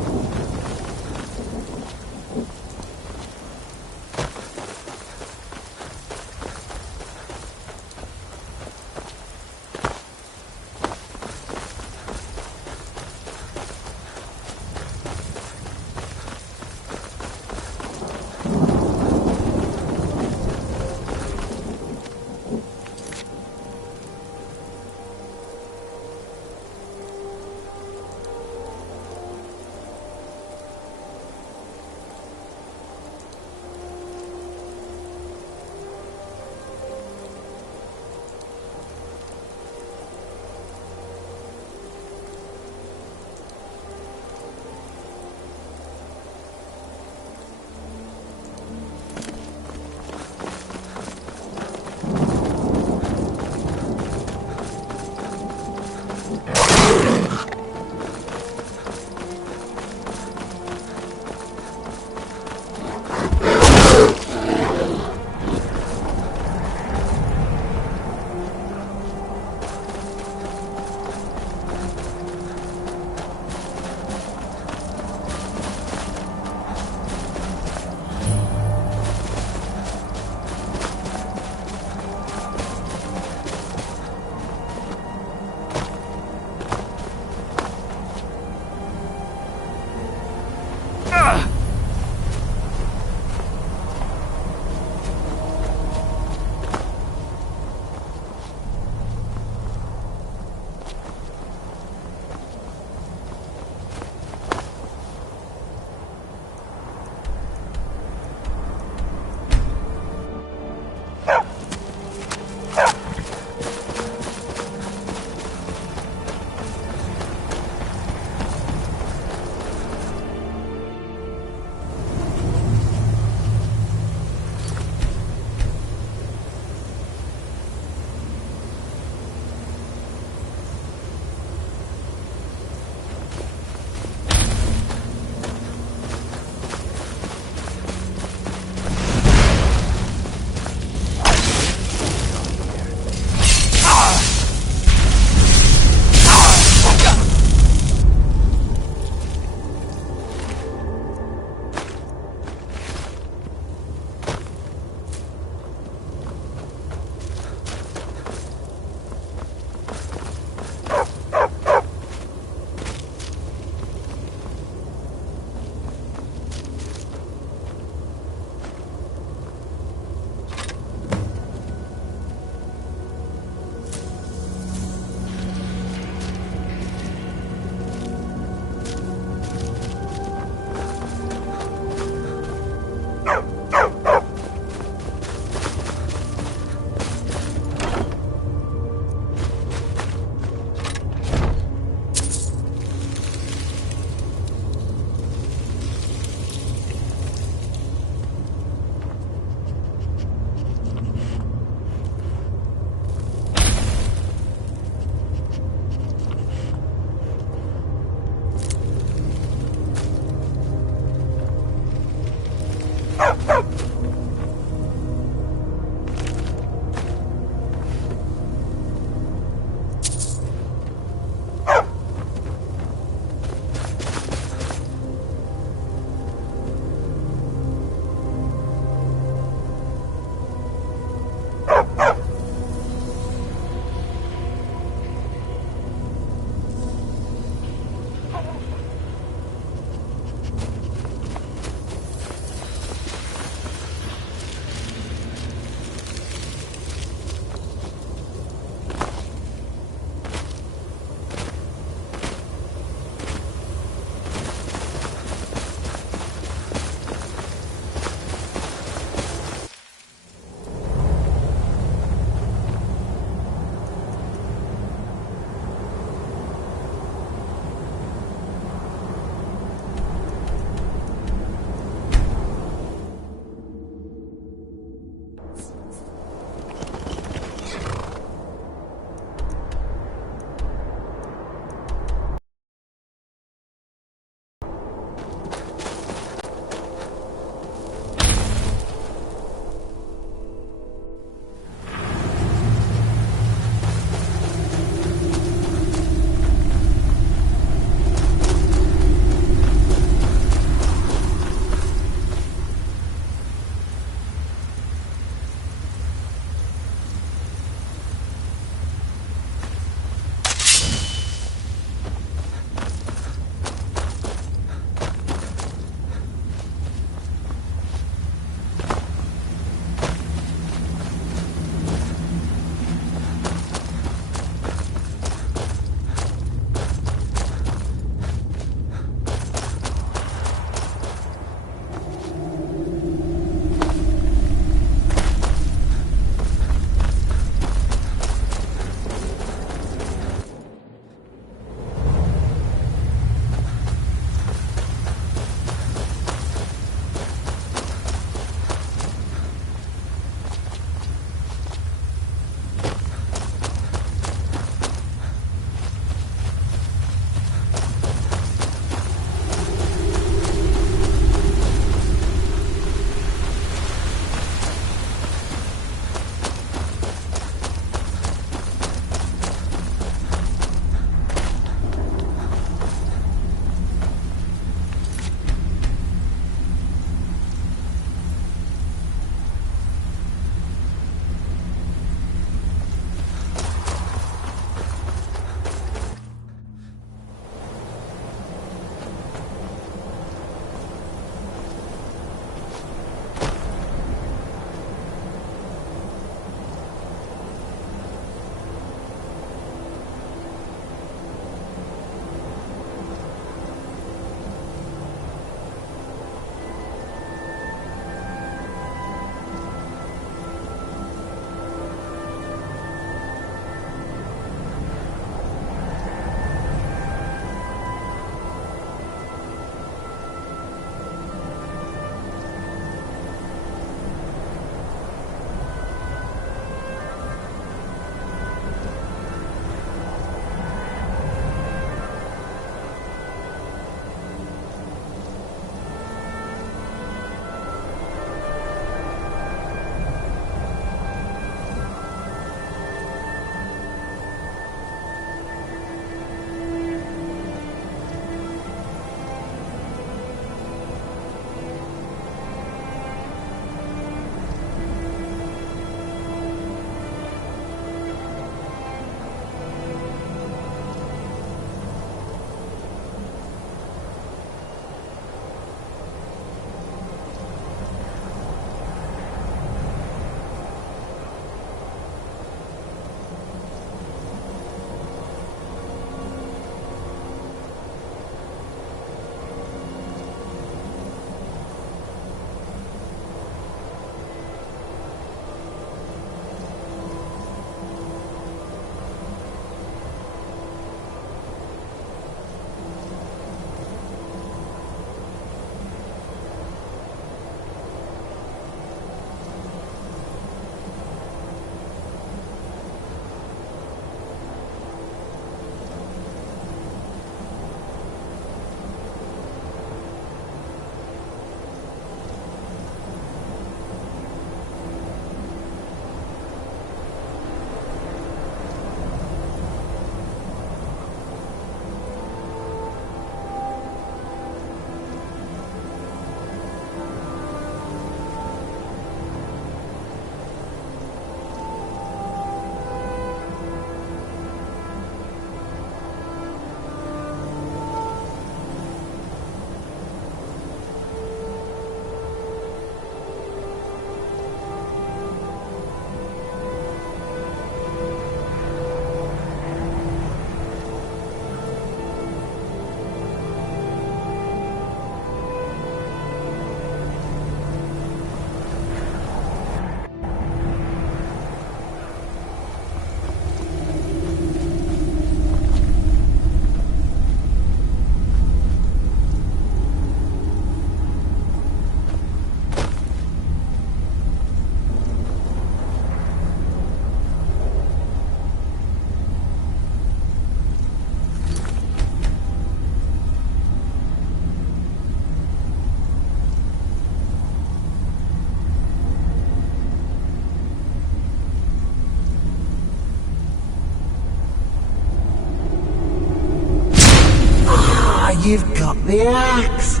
you've got the axe.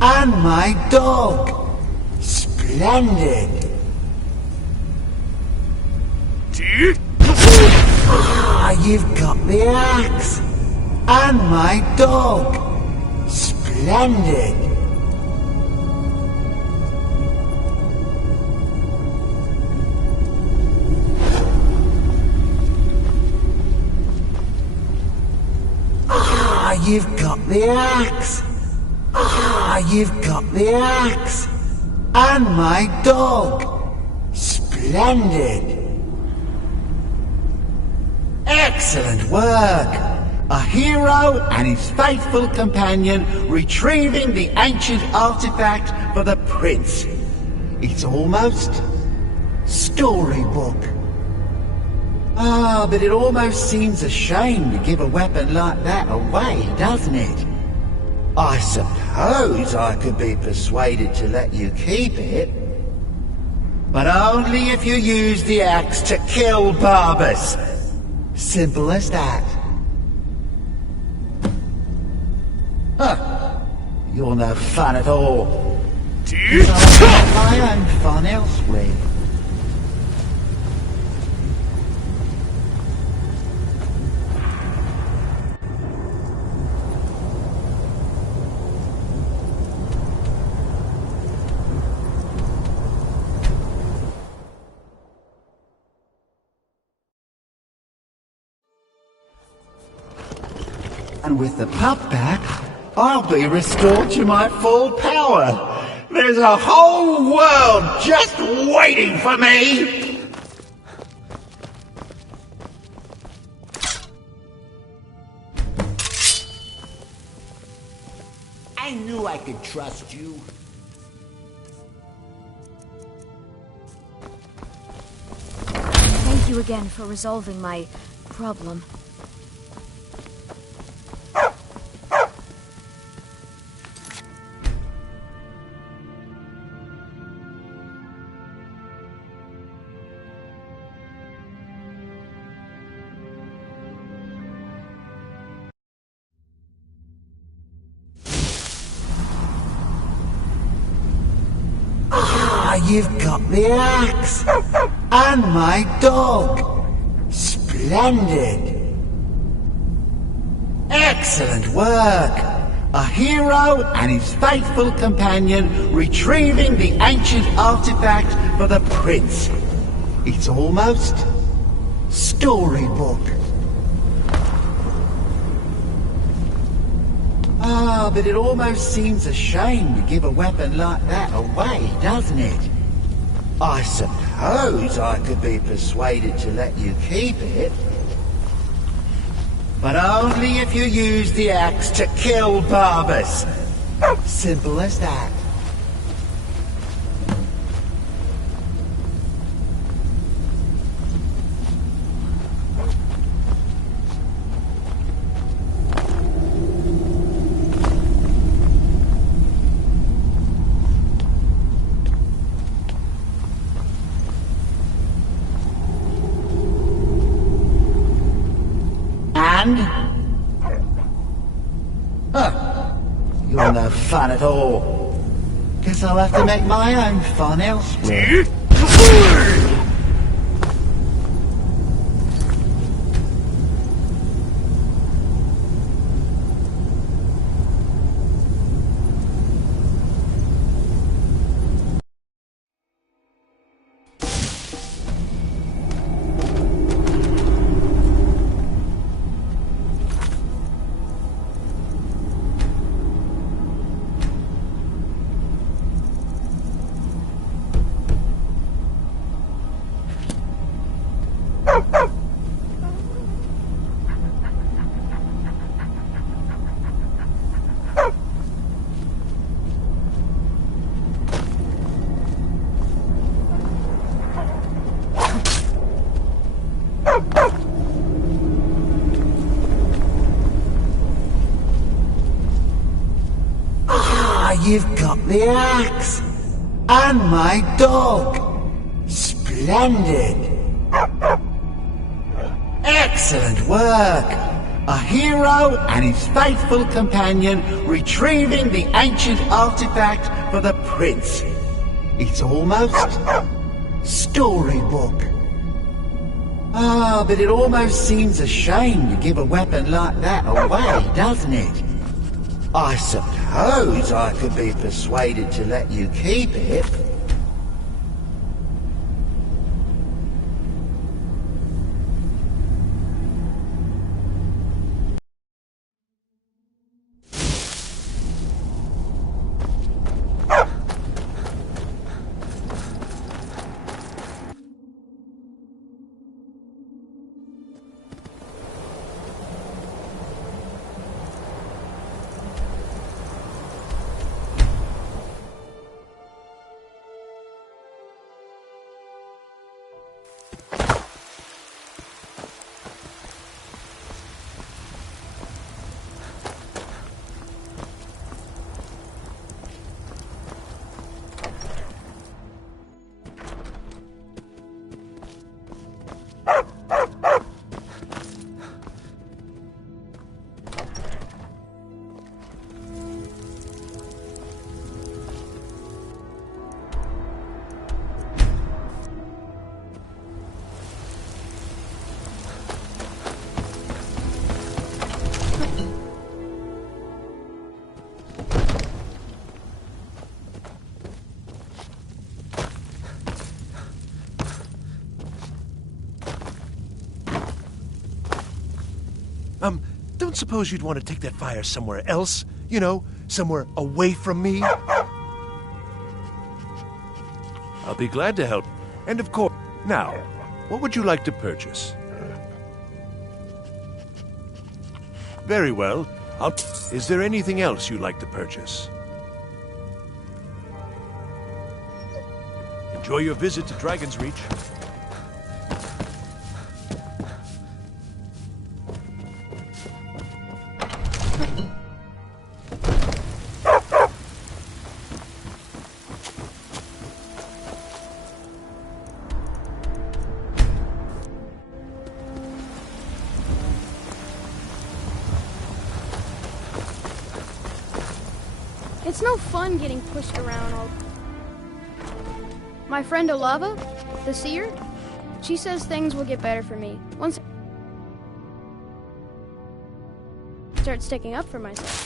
And my dog. Splendid. You've got the axe. And my dog. Splendid. You've got the axe. You've got the axe. And my dog. Splendid. Excellent work. A hero and his faithful companion retrieving the ancient artifact for the prince. It's almost storybook. But it almost seems a shame to give a weapon like that away, doesn't it? I suppose I could be persuaded to let you keep it. But only if you use the axe to kill Barbas. Simple as that. You're no fun at all. I've got my own fun elsewhere. And with the pup back, I'll be restored to my full power. There's a whole world just waiting for me! I knew I could trust you. Thank you again for resolving my problem. You've got the axe. And my dog. Splendid. Excellent work. A hero and his faithful companion retrieving the ancient artifact for the prince. It's almost storybook. But it almost seems a shame to give a weapon like that away, doesn't it? I suppose I could be persuaded to let you keep it. But only if you use the axe to kill Barbas. Simple as that. You're no fun at all. Guess I'll have to make my own fun elsewhere. You've got the axe. And my dog. Splendid. Excellent work. A hero and his faithful companion retrieving the ancient artifact for the prince. It's almost storybook. Ah, but it almost seems a shame to give a weapon like that away, doesn't it? I suppose I could be persuaded to let you keep it. Don't suppose you'd want to take that fire somewhere else? You know, somewhere away from me? I'll be glad to help. And of course, now, what would you like to purchase? Very well. Is there anything else you'd like to purchase? Enjoy your visit to Dragon's Reach. It's no fun getting pushed around all... My friend Olava, the seer, she says things will get better for me once I start sticking up for myself.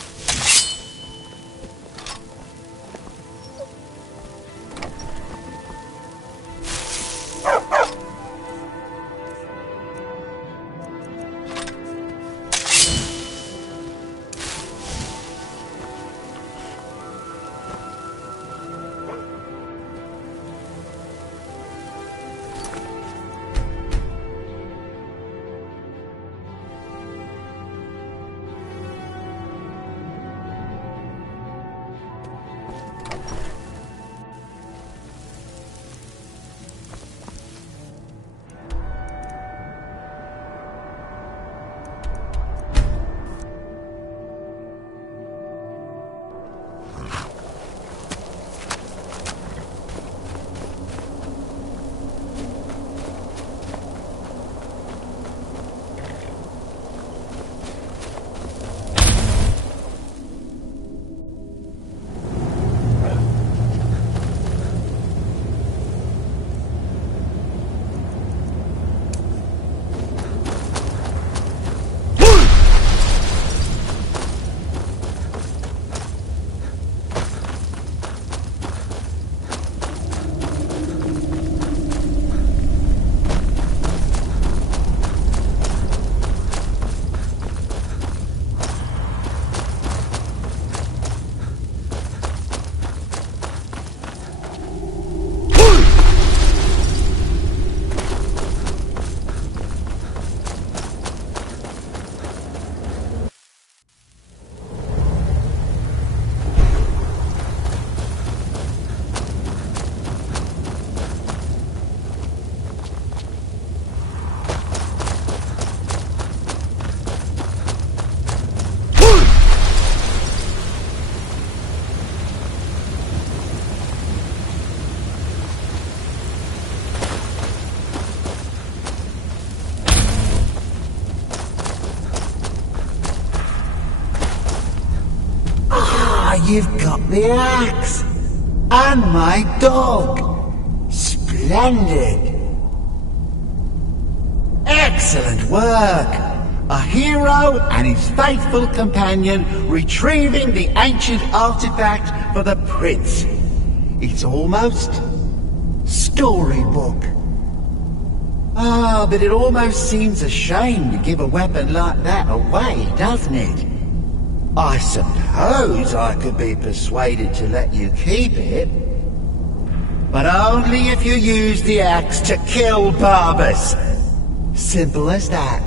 you've got the axe. And my dog. Splendid. Excellent work. A hero and his faithful companion retrieving the ancient artifact for the prince. It's almost storybook. Ah, but it almost seems a shame to give a weapon like that away, doesn't it? I suppose I could be persuaded to let you keep it. But only if you use the axe to kill Barbas. Simple as that.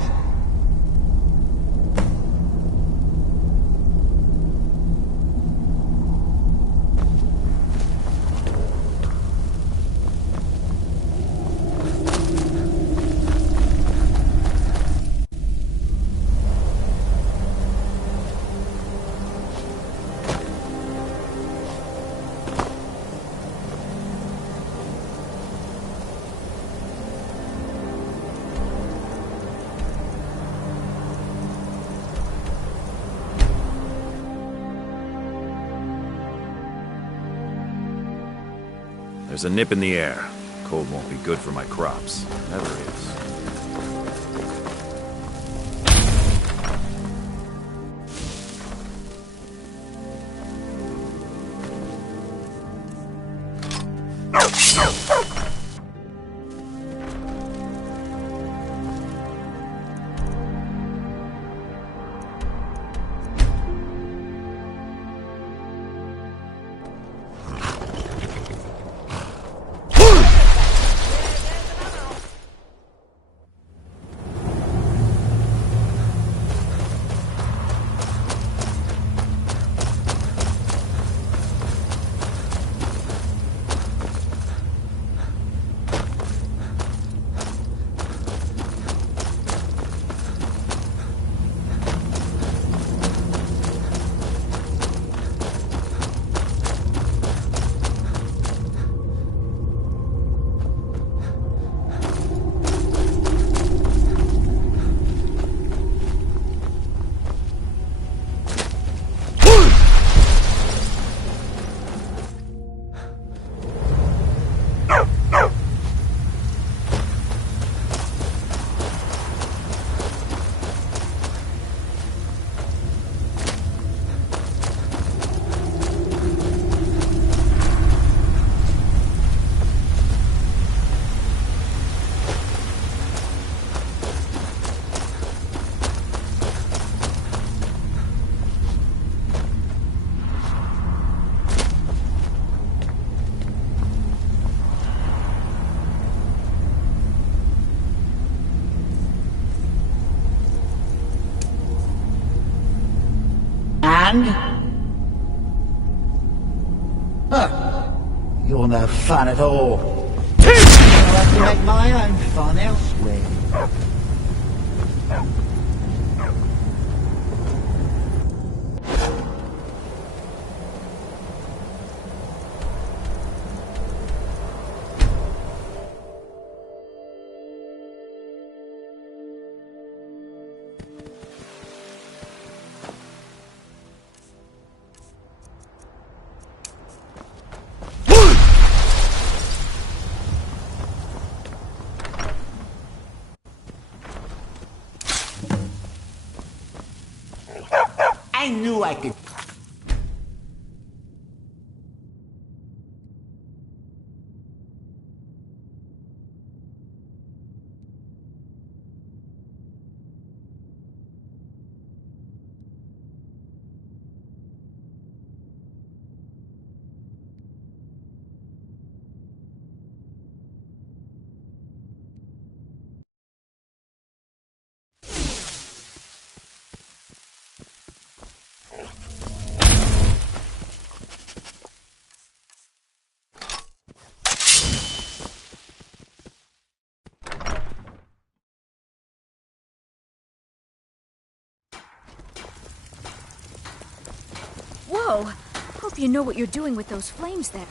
There's a nip in the air. Cold won't be good for my crops. Never is. Huh. You're no fun at all. I'll have to make my own fun elsewhere. I knew I could. Whoa! Hope you know what you're doing with those flames there.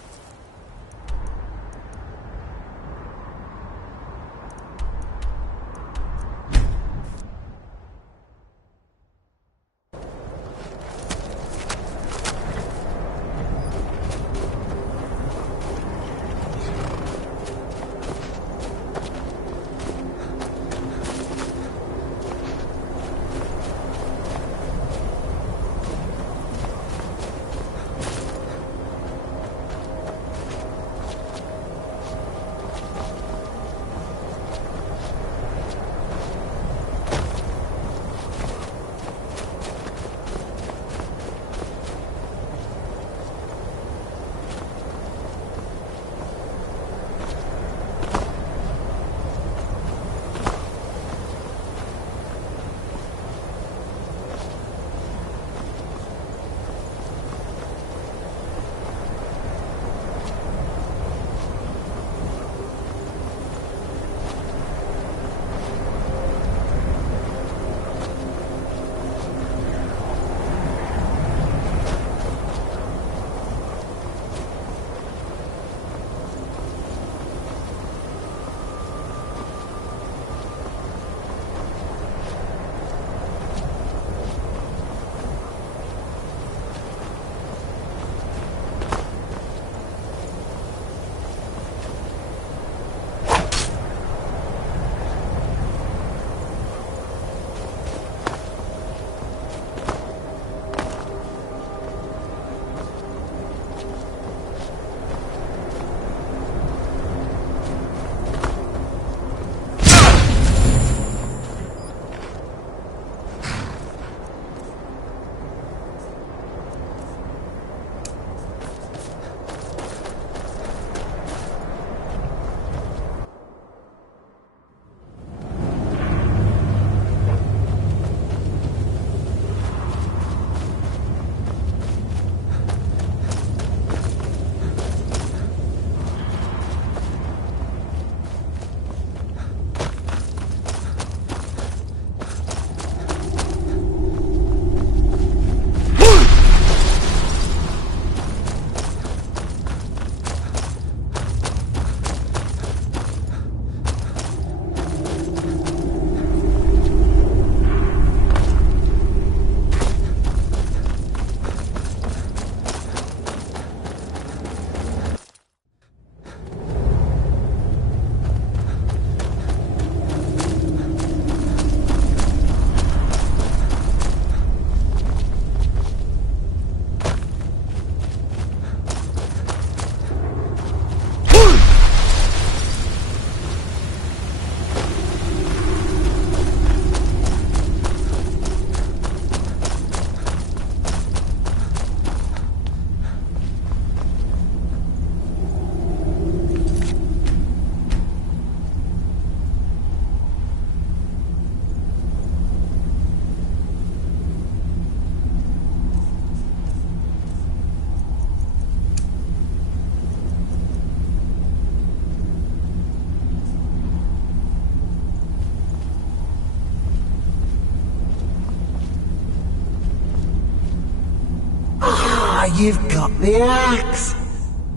you've got the axe.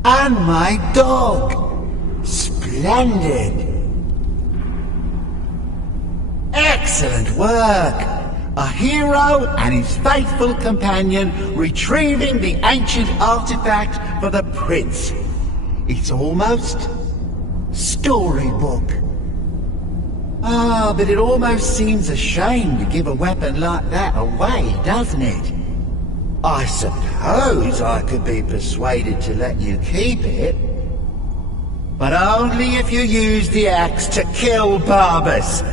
And my dog. Splendid. Excellent work. A hero and his faithful companion retrieving the ancient artifact for the prince. It's almost storybook. Ah, but it almost seems a shame to give a weapon like that away, doesn't it? I suppose I could be persuaded to let you keep it. But only if you use the axe to kill Barbas.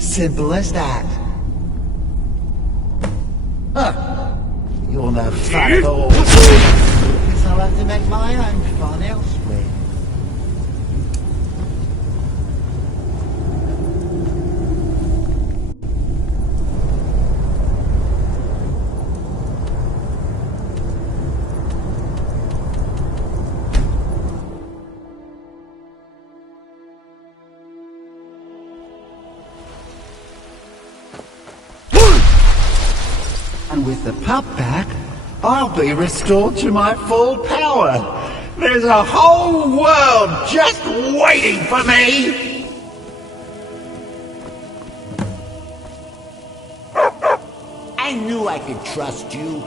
Simple as that. Huh. You're no fun at all. Guess I'll have to make my own fun elsewhere. And with the pup back, I'll be restored to my full power. There's a whole world just waiting for me! I knew I could trust you.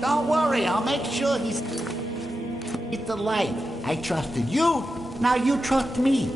Don't worry, I'll make sure he's the light. I trusted you, now you trust me.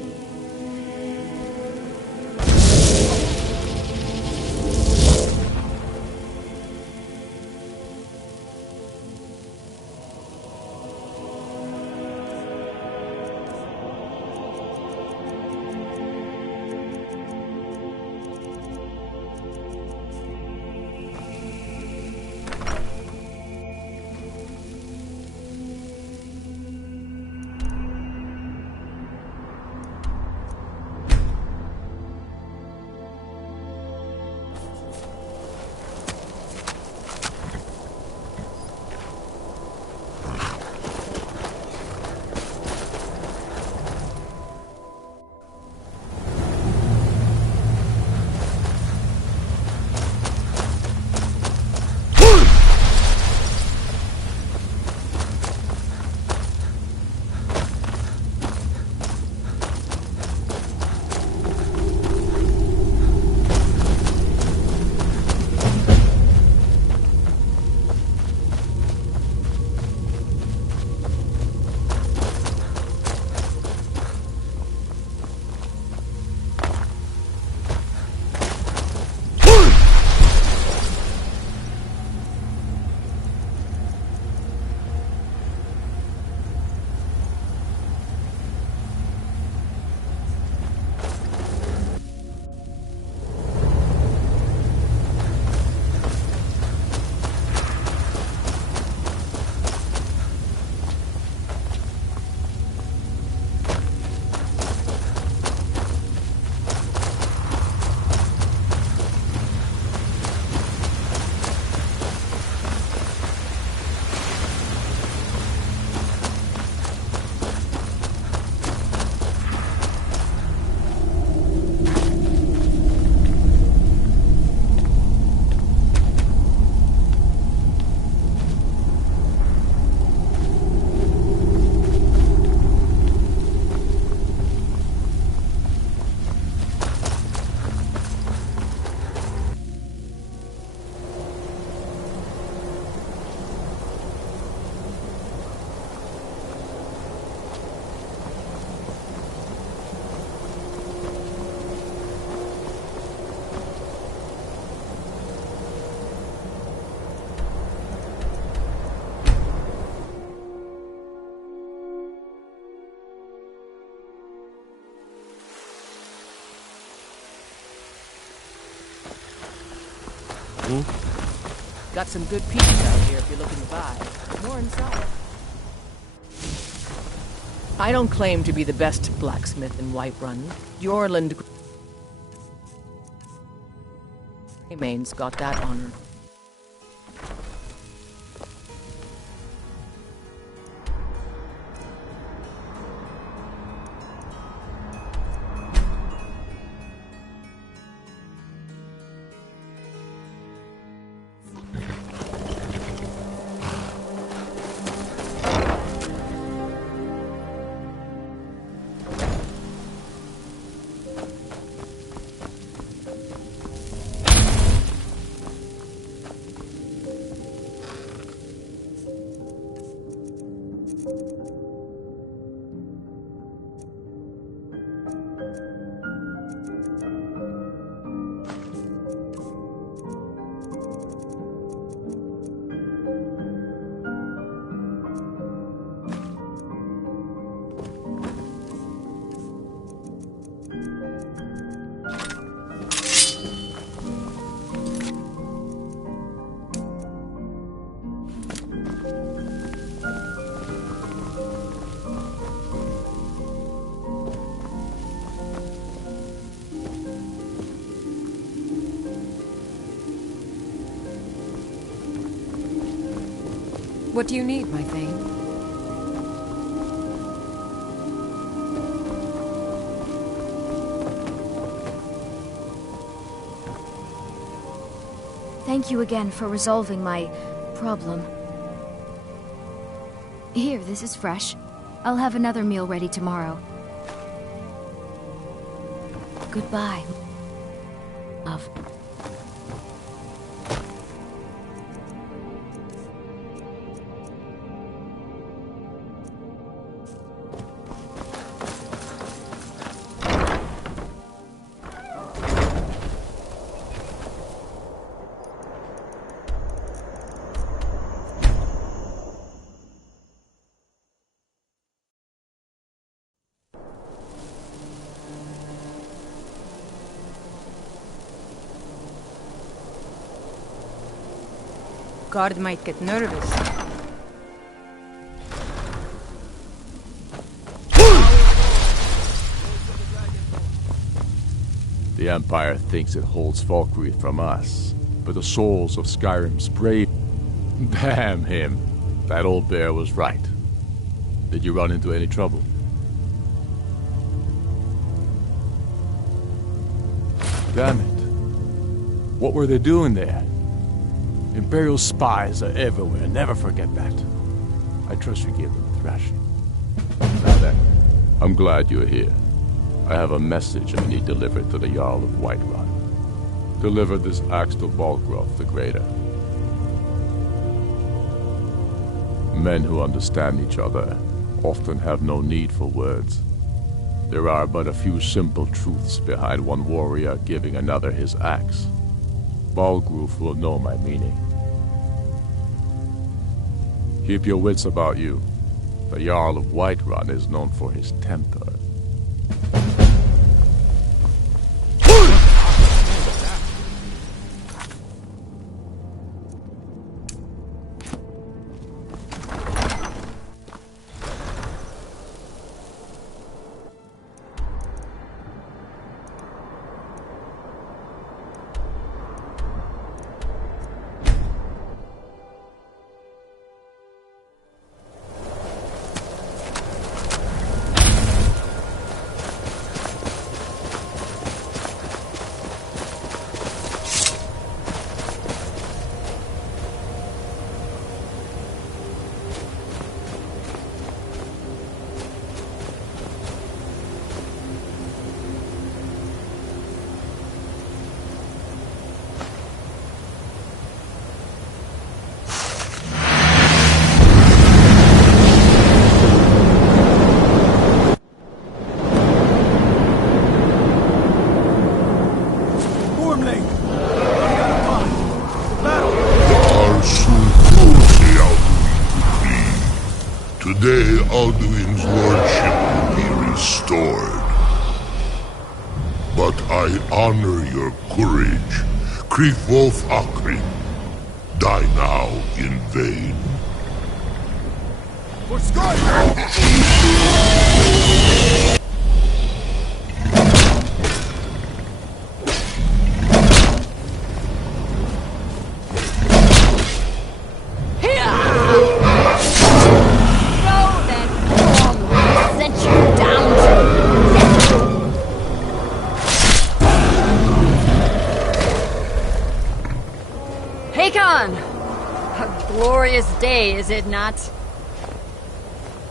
Got some good pieces out here if you're looking to buy. More inside. I don't claim to be the best blacksmith in Whiterun. Jorland Main's got that honor. What do you need, my Thane? Thank you again for resolving my problem. Here, this is fresh. I'll have another meal ready tomorrow. Goodbye, love. Guard might get nervous. The Empire thinks it holds Valkyrie from us, but the souls of Skyrim's brave... Damn him. That old bear was right. Did you run into any trouble? Damn it. What were they doing there? Imperial spies are everywhere, never forget that. I trust you gave them a thrashing. Now then, I'm glad you're here. I have a message I need delivered to the Jarl of Whiterun. Deliver this axe to Balgrove the Greater. Men who understand each other often have no need for words. There are but a few simple truths behind one warrior giving another his axe. Balgrove will know my meaning. Keep your wits about you. The Jarl of Whiterun is known for his temper. Today, Alduin's lordship will be restored. But I honor your courage. Kriegwolf Akri. Die now in vain. For Skyrim! Day, is it not?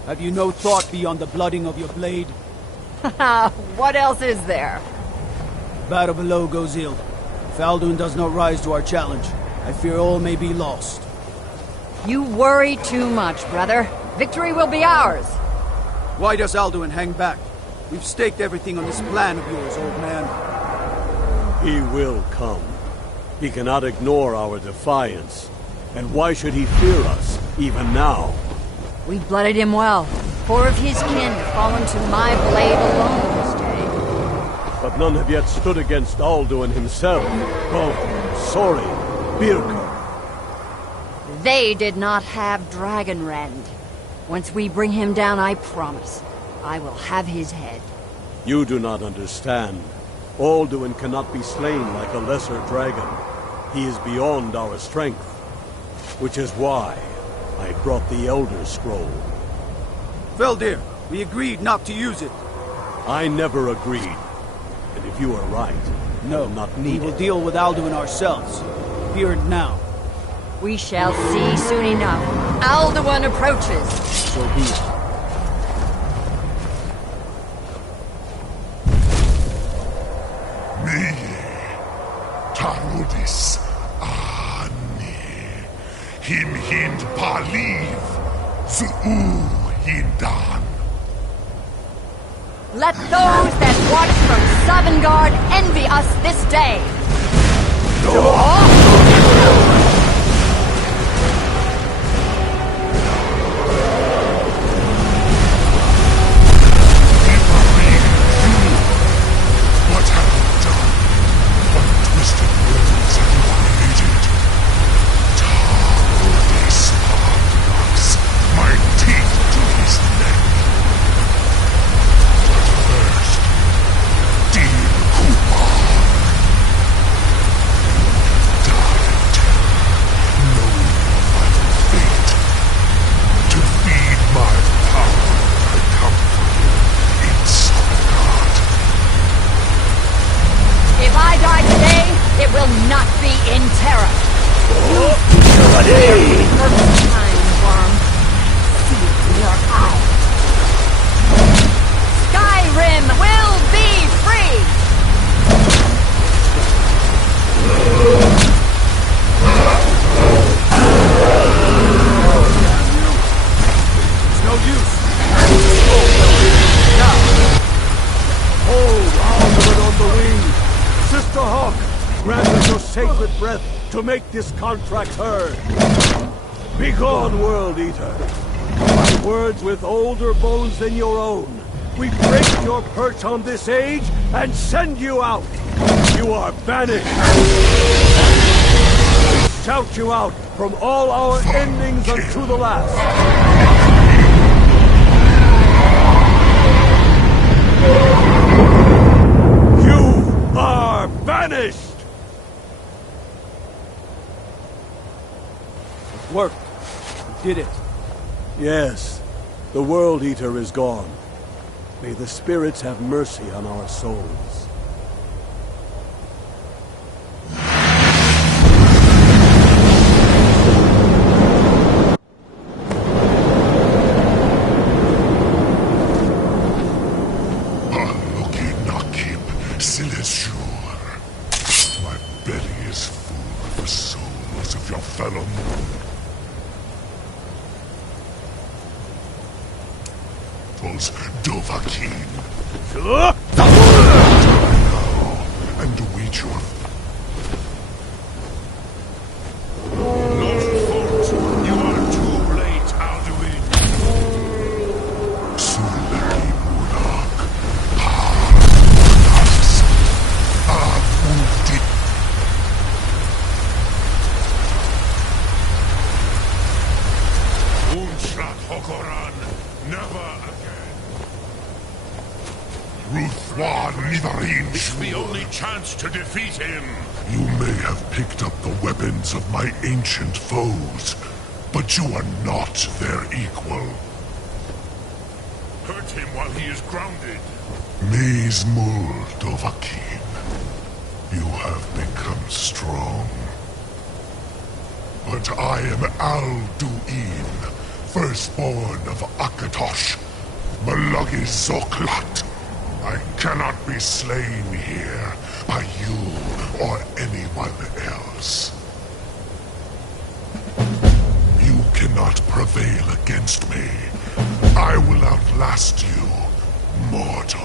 Have you no thought beyond the blooding of your blade? What else is there? Battle below goes ill. If Alduin does not rise to our challenge, I fear all may be lost. You worry too much, brother. Victory will be ours. Why does Alduin hang back? We've staked everything on this plan of yours, old man. He will come. He cannot ignore our defiance. And why should he fear us, even now? We blooded him well. 4 of his kin have fallen to my blade alone this day. But none have yet stood against Alduin himself. Well, sorry, Birka. They did not have Dragonrend. Once we bring him down, I promise, I will have his head. You do not understand. Alduin cannot be slain like a lesser dragon. He is beyond our strength. Which is why I brought the Elder Scroll. Veldir, we agreed not to use it. I never agreed. And if you are right, no, not we need will it. deal with Alduin ourselves. Here and now. We shall see soon enough. Alduin approaches. So be it. Tarudis Ani Him Hind Paliv Zuu Hindan. Let those that watch from Sovngarde envy us this day. What have you done? What twisted words have you created? Tarudis Pardox, my teeth to his neck. But first, dear Kumar, died, knowing your final fate. To feed my power, I come for you in Sovngarde. If I die today, it will not be in terror. Perfect time, worm. See it in your eye. Skyrim will be free! It's no use. Now, hold Alduin on the wing. Sister Hawk, grant us your sacred breath to make this contract heard. Begone, World Eater. By words with older bones than your own, we break your perch on this age and send you out. You are banished. We shout you out from all our endings unto the last. You are banished! It worked. We did it. Yes, the World Eater is gone. May the spirits have mercy on our souls. My belly is full of the souls of your fellow mortals. Dovahkiin. Now, and await your... Not fault. You are too late, Alduin. Sulaki Munak. Unshrak Hokoran, never again. Ruthwan Nidarin. It's the only chance to defeat him. You may have picked up the weapons of my ancient foes, but you are not their equal. Hurt him while he is grounded. Maze Mul Dovahkiin. You have become strong. But I am Alduin, firstborn of Akatosh, Malagi Zoklat. I cannot be slain here by you or anyone else. You cannot prevail against me. I will outlast you, mortal.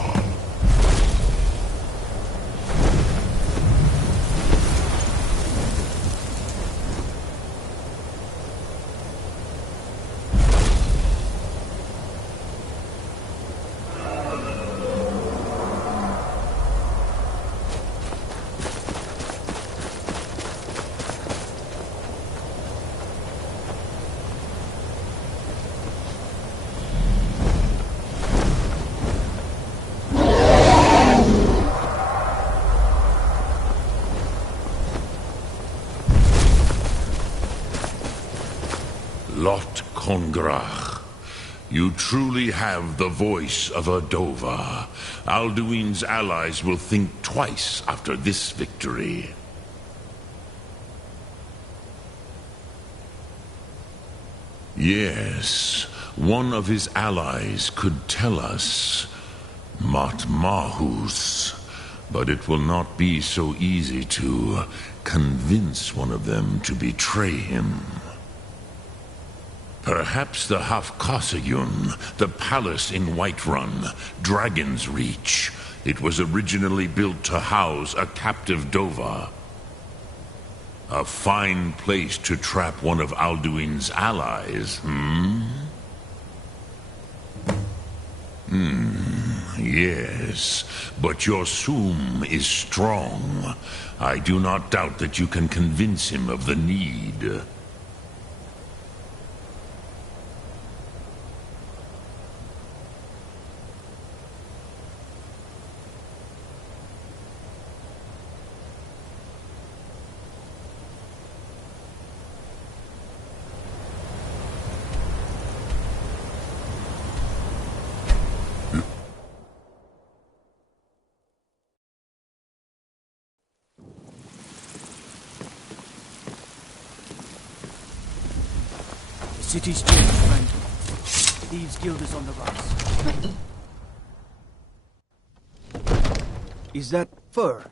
Kongrach. You truly have the voice of a Dova. Alduin's allies will think twice after this victory. Yes, one of his allies could tell us. Matmahus. But it will not be so easy to convince one of them to betray him. Perhaps the Hafkasayun, the palace in Whiterun, Dragon's Reach. It was originally built to house a captive Dova. A fine place to trap one of Alduin's allies, yes, but your Soom is strong. I do not doubt that you can convince him of the need. The city's changed, friend. Thieves' Guild is on the rise. Is that fur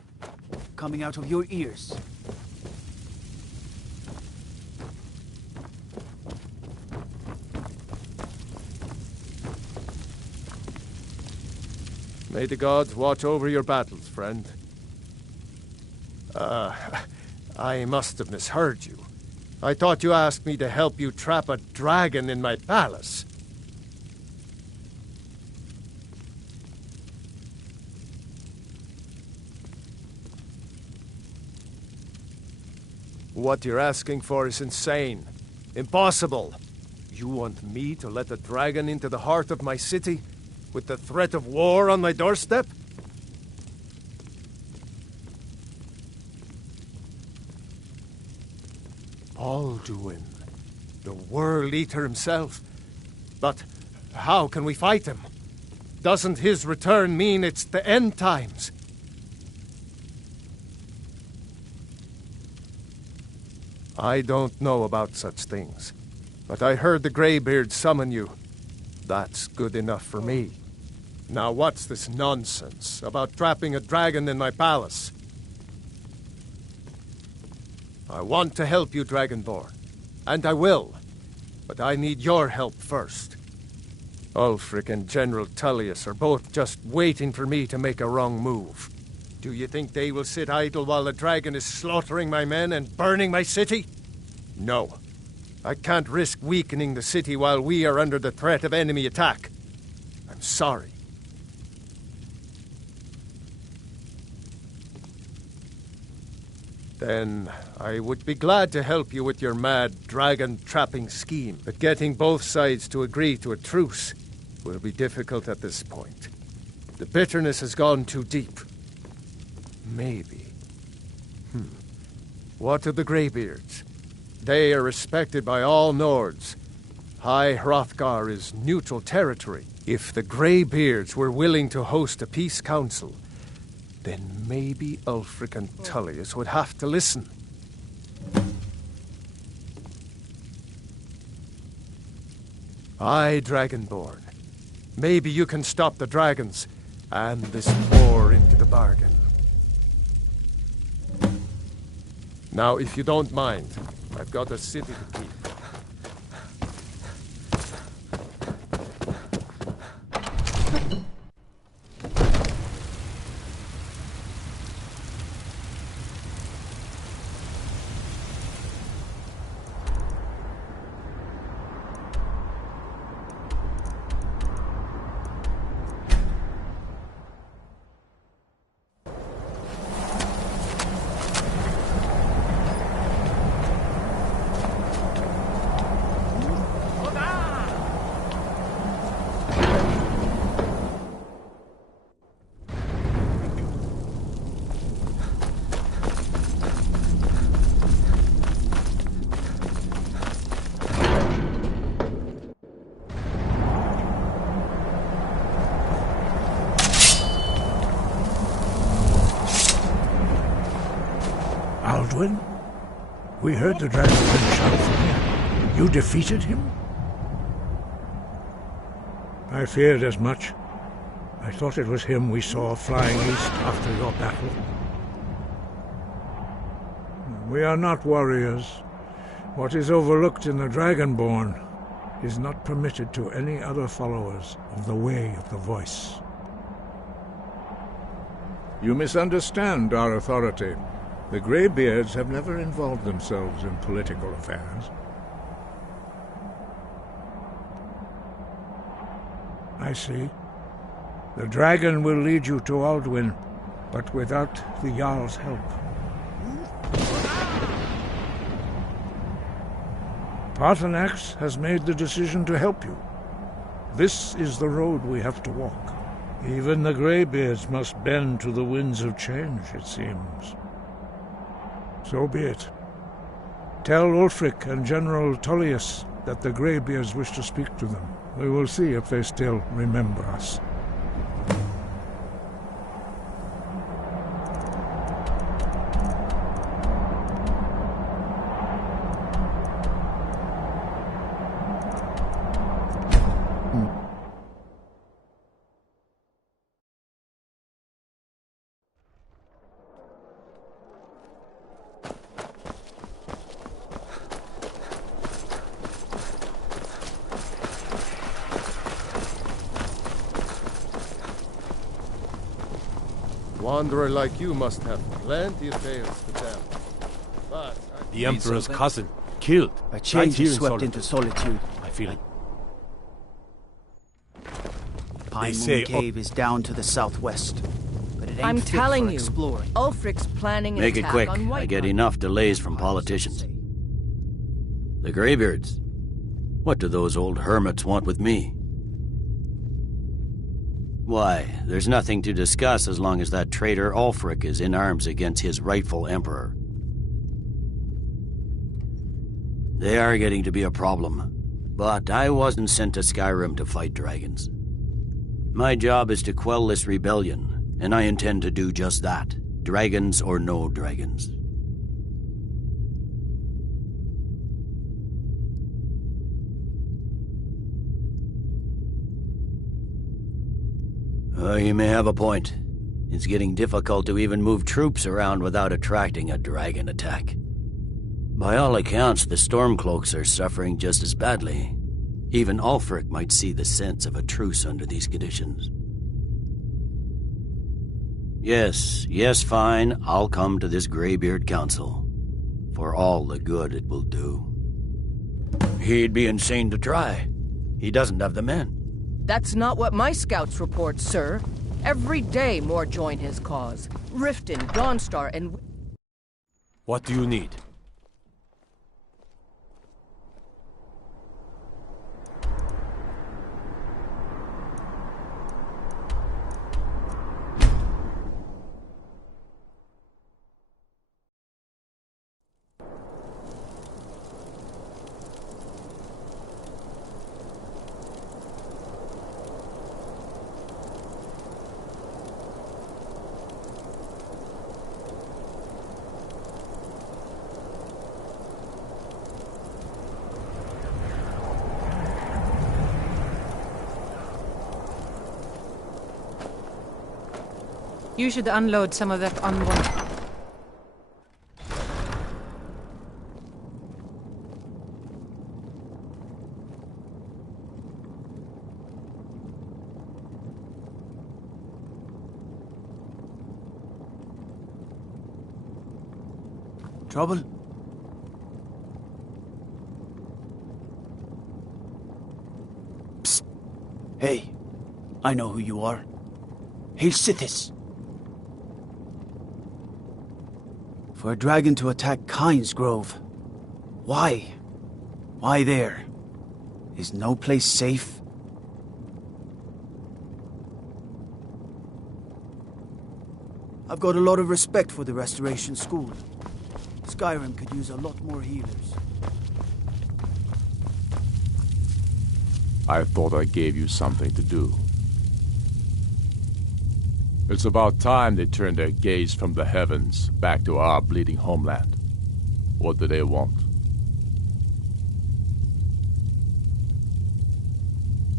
coming out of your ears? May the gods watch over your battles, friend. I must have misheard you. I thought you asked me to help you trap a dragon in my palace. What you're asking for is insane. Impossible. You want me to let a dragon into the heart of my city, with the threat of war on my doorstep? Alduin, the World Eater himself. But how can we fight him? Doesn't his return mean it's the end times? I don't know about such things, but I heard the Greybeard summon you. That's good enough for me. Now what's this nonsense about trapping a dragon in my palace? I want to help you, Dragonborn, and I will, but I need your help first. Ulfric and General Tullius are both just waiting for me to make a wrong move. Do you think they will sit idle while the dragon is slaughtering my men and burning my city? No. I can't risk weakening the city while we are under the threat of enemy attack. I'm sorry. Then I would be glad to help you with your mad dragon-trapping scheme, but getting both sides to agree to a truce will be difficult at this point. The bitterness has gone too deep. Maybe. What of the Greybeards? They are respected by all Nords. High Hrothgar is neutral territory. If the Greybeards were willing to host a peace council, then maybe Ulfric and Tullius would have to listen. Aye, Dragonborn. Maybe you can stop the dragons, and this war into the bargain. Now, if you don't mind, I've got a city to keep. Aldwyn? We heard the dragonman shout from here. You defeated him? I feared as much. I thought it was him we saw flying east after your battle. We are not warriors. What is overlooked in the Dragonborn is not permitted to any other followers of the Way of the Voice. You misunderstand our authority. The Greybeards have never involved themselves in political affairs. I see. The dragon will lead you to Aldwyn, but without the Jarl's help. Paarthurnax has made the decision to help you. This is the road we have to walk. Even the Greybeards must bend to the winds of change, it seems. So be it. Tell Ulfric and General Tullius that the Greybeards wish to speak to them. We will see if they still remember us. Wanderer like you must have plenty of tales to tell. But the Emperor's cousin, killed. A change is swept into solitude. I feel it. Pine Moon Cave is down to the southwest, but it ain't I'm fit telling for you, exploring. Ulfric's planning an Make it attack quick. on I get Whiterun. enough delays from politicians. The Greybeards. What do those old hermits want with me? Why, there's nothing to discuss as long as that traitor Ulfric is in arms against his rightful emperor. They are getting to be a problem, but I wasn't sent to Skyrim to fight dragons. My job is to quell this rebellion, and I intend to do just that, dragons or no dragons. You may have a point. It's getting difficult to even move troops around without attracting a dragon attack. By all accounts, the Stormcloaks are suffering just as badly. Even Ulfric might see the sense of a truce under these conditions. Yes, fine. I'll come to this Greybeard Council. For all the good it will do. He'd be insane to try. He doesn't have the men. That's not what my scouts report, sir. Every day more join his cause. Riften, Dawnstar, and... What do you need? You should unload some of that unwanted. Trouble? Psst. Hey, I know who you are. Hail Sithis. For a dragon to attack Kyne's Grove. Why? Why there? Is no place safe? I've got a lot of respect for the Restoration School. Skyrim could use a lot more healers. I thought I gave you something to do. It's about time they turned their gaze from the heavens back to our bleeding homeland. What do they want?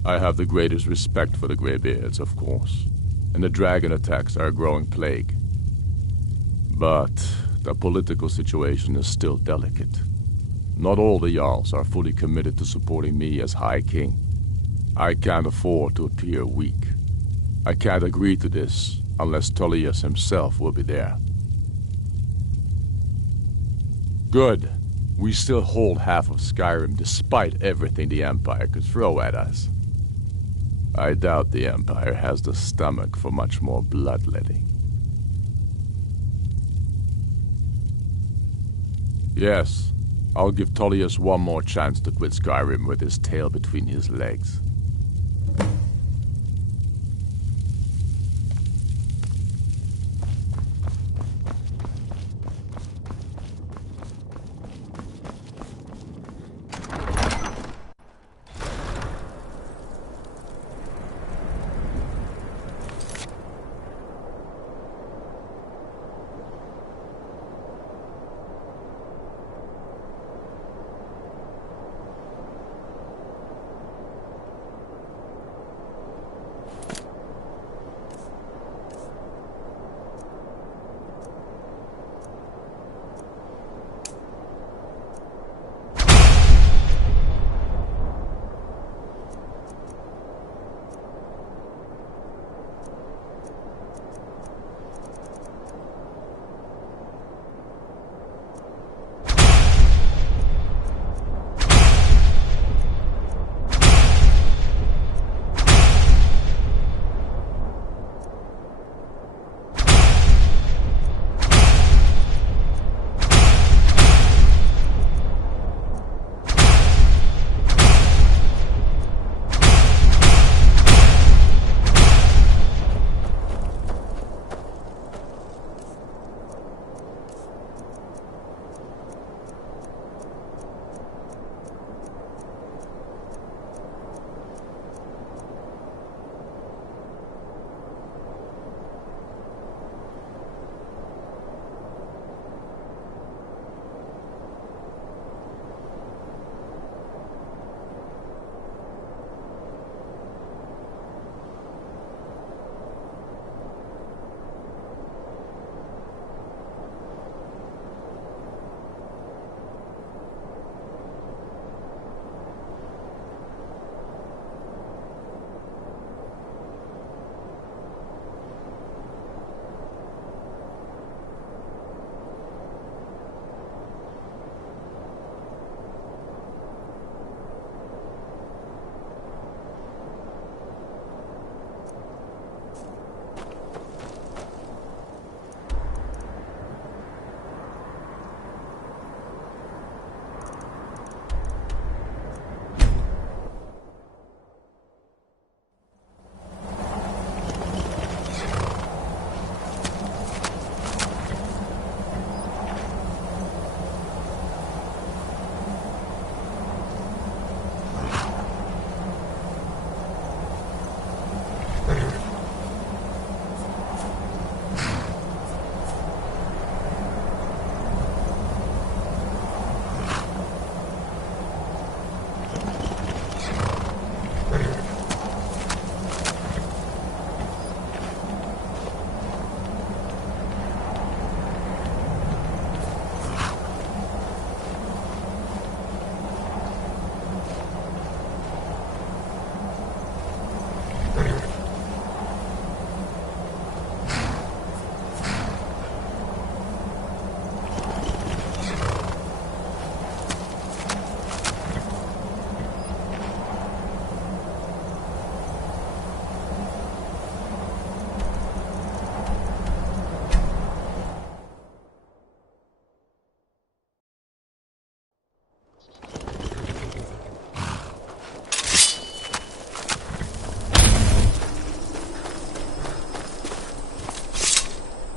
I have the greatest respect for the Greybeards, of course, and the dragon attacks are a growing plague. But the political situation is still delicate. Not all the Jarls are fully committed to supporting me as High King. I can't afford to appear weak. I can't agree to this unless Tullius himself will be there. Good. We still hold half of Skyrim despite everything the Empire could throw at us. I doubt the Empire has the stomach for much more bloodletting. Yes, I'll give Tullius one more chance to quit Skyrim with his tail between his legs.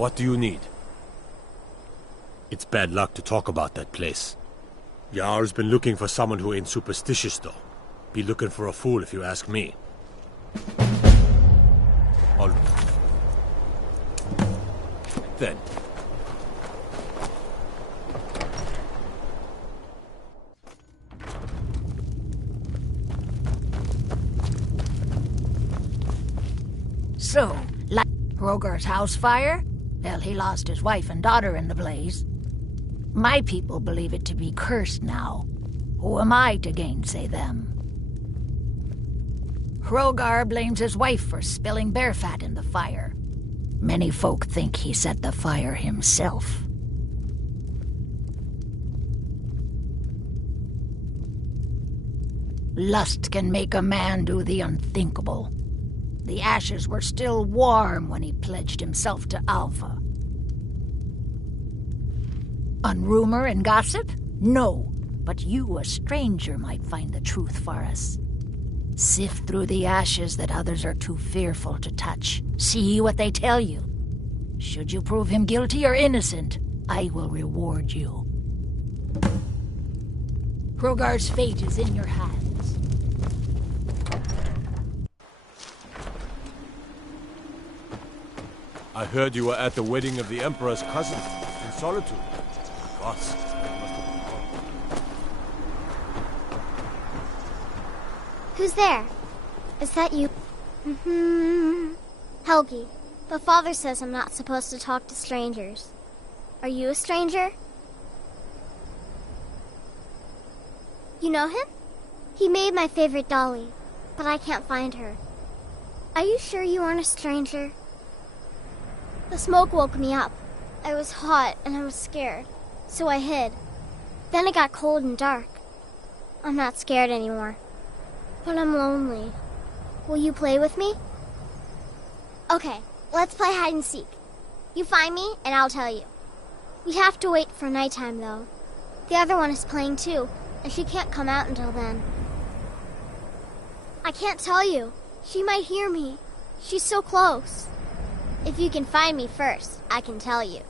What do you need? It's bad luck to talk about that place. Jarl's been looking for someone who ain't superstitious, though. Be looking for a fool if you ask me. All... Then. so? Like Hrogar's house fire? Well, he lost his wife and daughter in the blaze. My people believe it to be cursed now. Who am I to gainsay them? Hrogar blames his wife for spilling bear fat in the fire. Many folk think he set the fire himself. Lust can make a man do the unthinkable. The ashes were still warm when he pledged himself to Alpha. On rumor and gossip? No, but you, a stranger, might find the truth for us. Sift through the ashes that others are too fearful to touch. See what they tell you. Should you prove him guilty or innocent, I will reward you. Hrogar's fate is in your hands. I heard you were at the wedding of the Emperor's cousin in Solitude. Gods, that must have been horrible. Who's there? Is that you? Helgi. But Father says I'm not supposed to talk to strangers. Are you a stranger? You know him? He made my favorite dolly, but I can't find her. Are you sure you aren't a stranger? The smoke woke me up. I was hot and I was scared, so I hid. Then it got cold and dark. I'm not scared anymore, but I'm lonely. Will you play with me? Okay, let's play hide and seek. You find me and I'll tell you. We have to wait for nighttime though. The other one is playing too, and she can't come out until then. I can't tell you. She might hear me. She's so close. If you can find me first, I can tell you.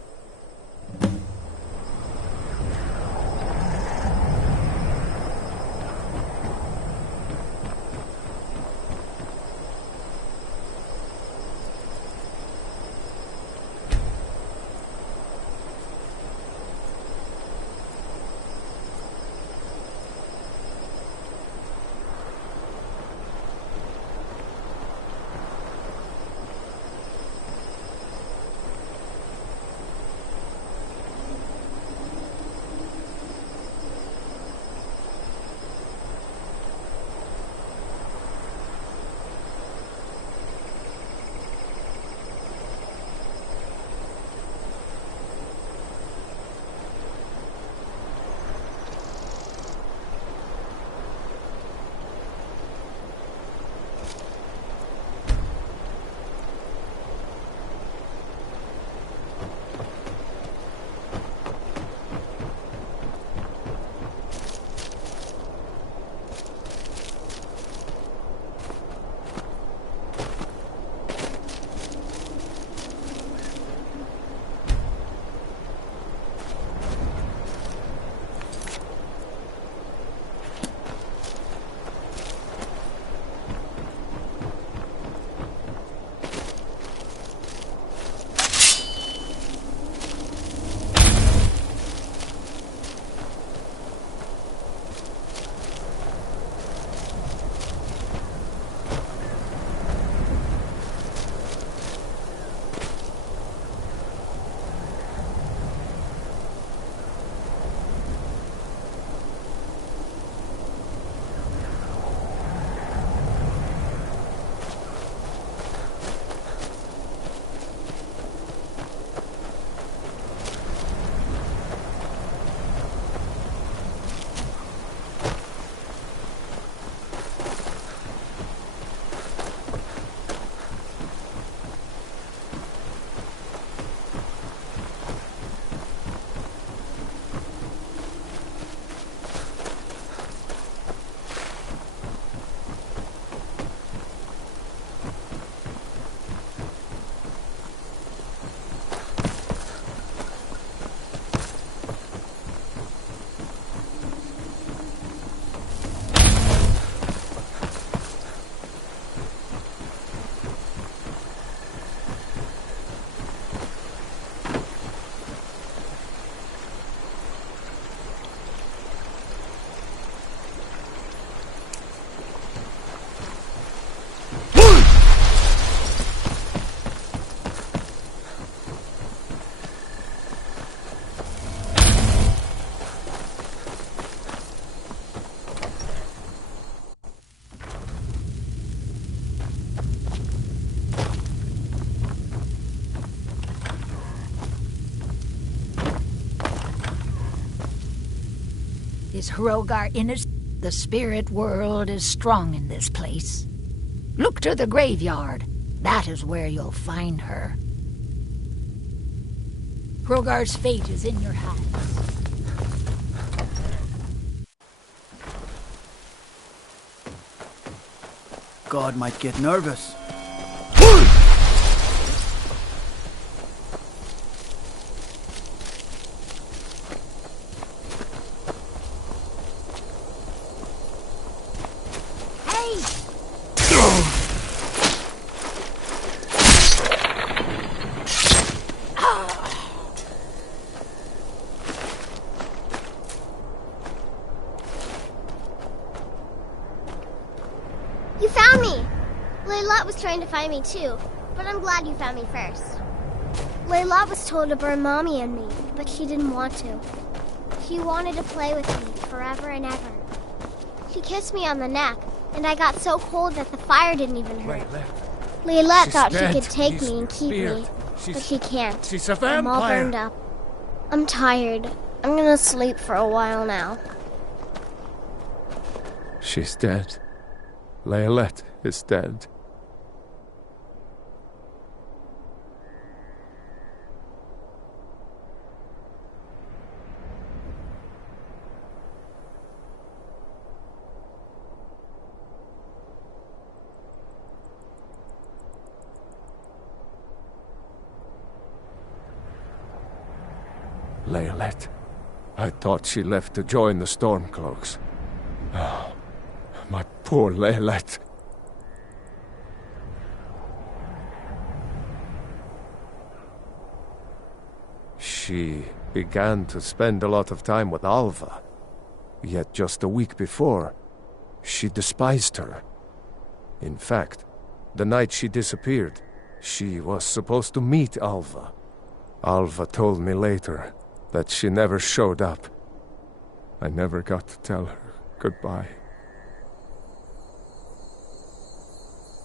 Is Hrogar innocent? The spirit world is strong in this place. Look to the graveyard. That is where you'll find her. Hrogar's fate is in your hands. God might get nervous. You found me! Layla was trying to find me too, but I'm glad you found me first. Layla was told to burn Mommy and me, but she didn't want to. She wanted to play with me forever and ever. She kissed me on the neck, and I got so cold that the fire didn't even hurt. Layla thought she could take me and keep me, but she can't. She's a I'm all vampire. burned up. I'm tired. I'm gonna sleep for a while now. She's dead. Layla is dead. Layla. I thought she left to join the Stormcloaks. Oh, my poor Layla. She began to spend a lot of time with Alva. Yet just a week before, she despised her. In fact, the night she disappeared, she was supposed to meet Alva. Alva told me later that she never showed up. I never got to tell her goodbye.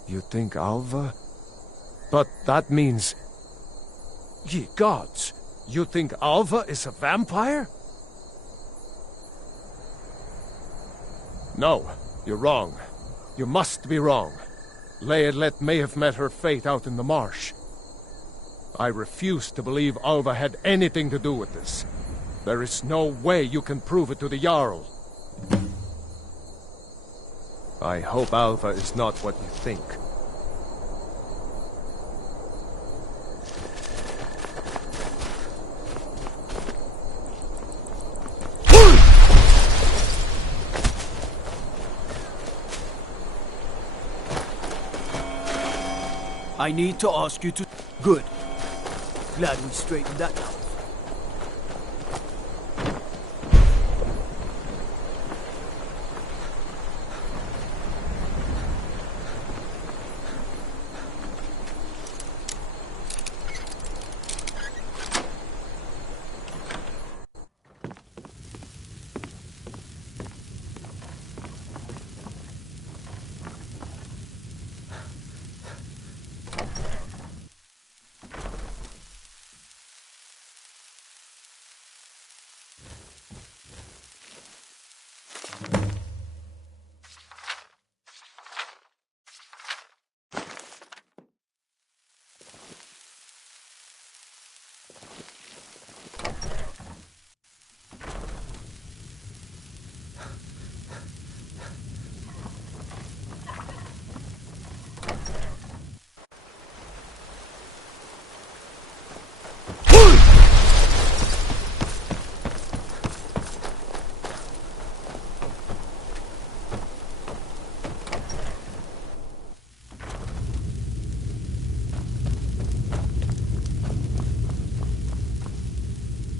You think Alva? But that means... Ye gods! You think Alva is a vampire? No, you're wrong. You must be wrong. Layla may have met her fate out in the marsh. I refuse to believe Alva had anything to do with this. There is no way you can prove it to the Jarl. I hope Alva is not what you think. I need to ask you to... Good. Glad we straightened that out.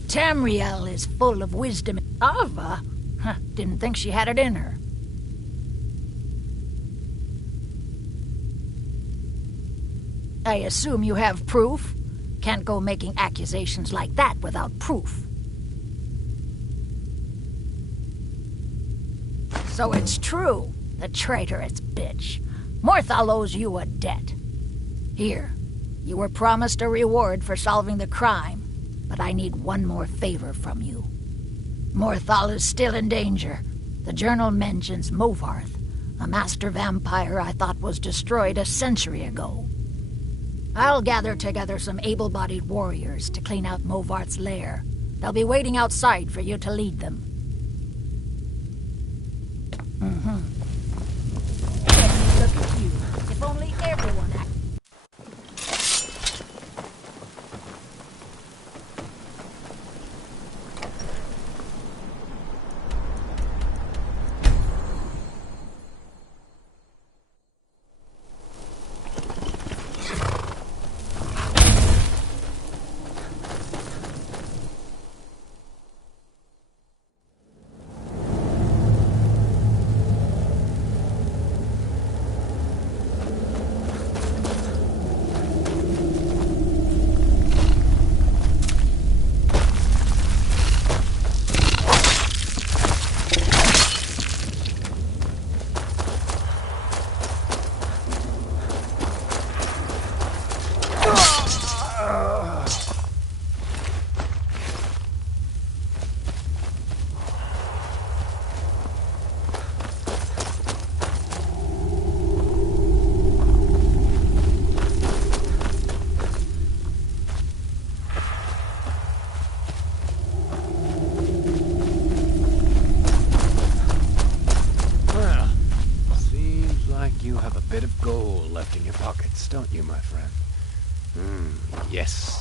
Tamriel is full of wisdom. Alva? Didn't think she had it in her. I assume you have proof? Can't go making accusations like that without proof. So it's true, the traitorous bitch. Morthal owes you a debt. Here, you were promised a reward for solving the crime. But I need one more favor from you. Morthal is still in danger. The journal mentions Movarth, a master vampire I thought was destroyed a century ago. I'll gather together some able-bodied warriors to clean out Movarth's lair. They'll be waiting outside for you to lead them. Look at you. If only everyone acted. Bit of gold left in your pockets, don't you, my friend? Yes.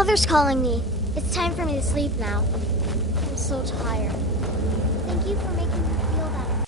Mother's calling me. It's time for me to sleep now. I'm so tired. Thank you for making me feel better.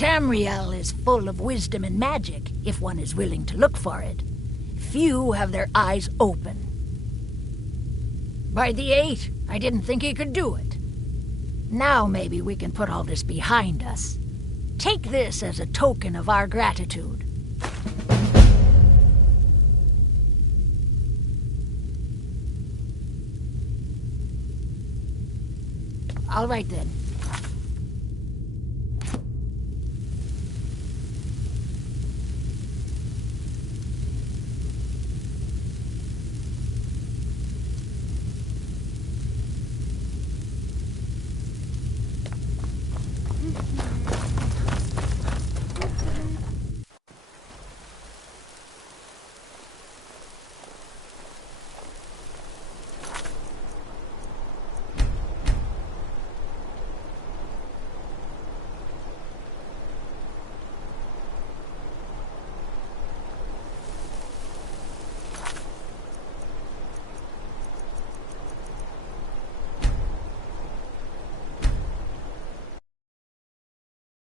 Tamriel is full of wisdom and magic, if one is willing to look for it. Few have their eyes open. By the 8, I didn't think he could do it. Now maybe we can put all this behind us. Take this as a token of our gratitude. All right then.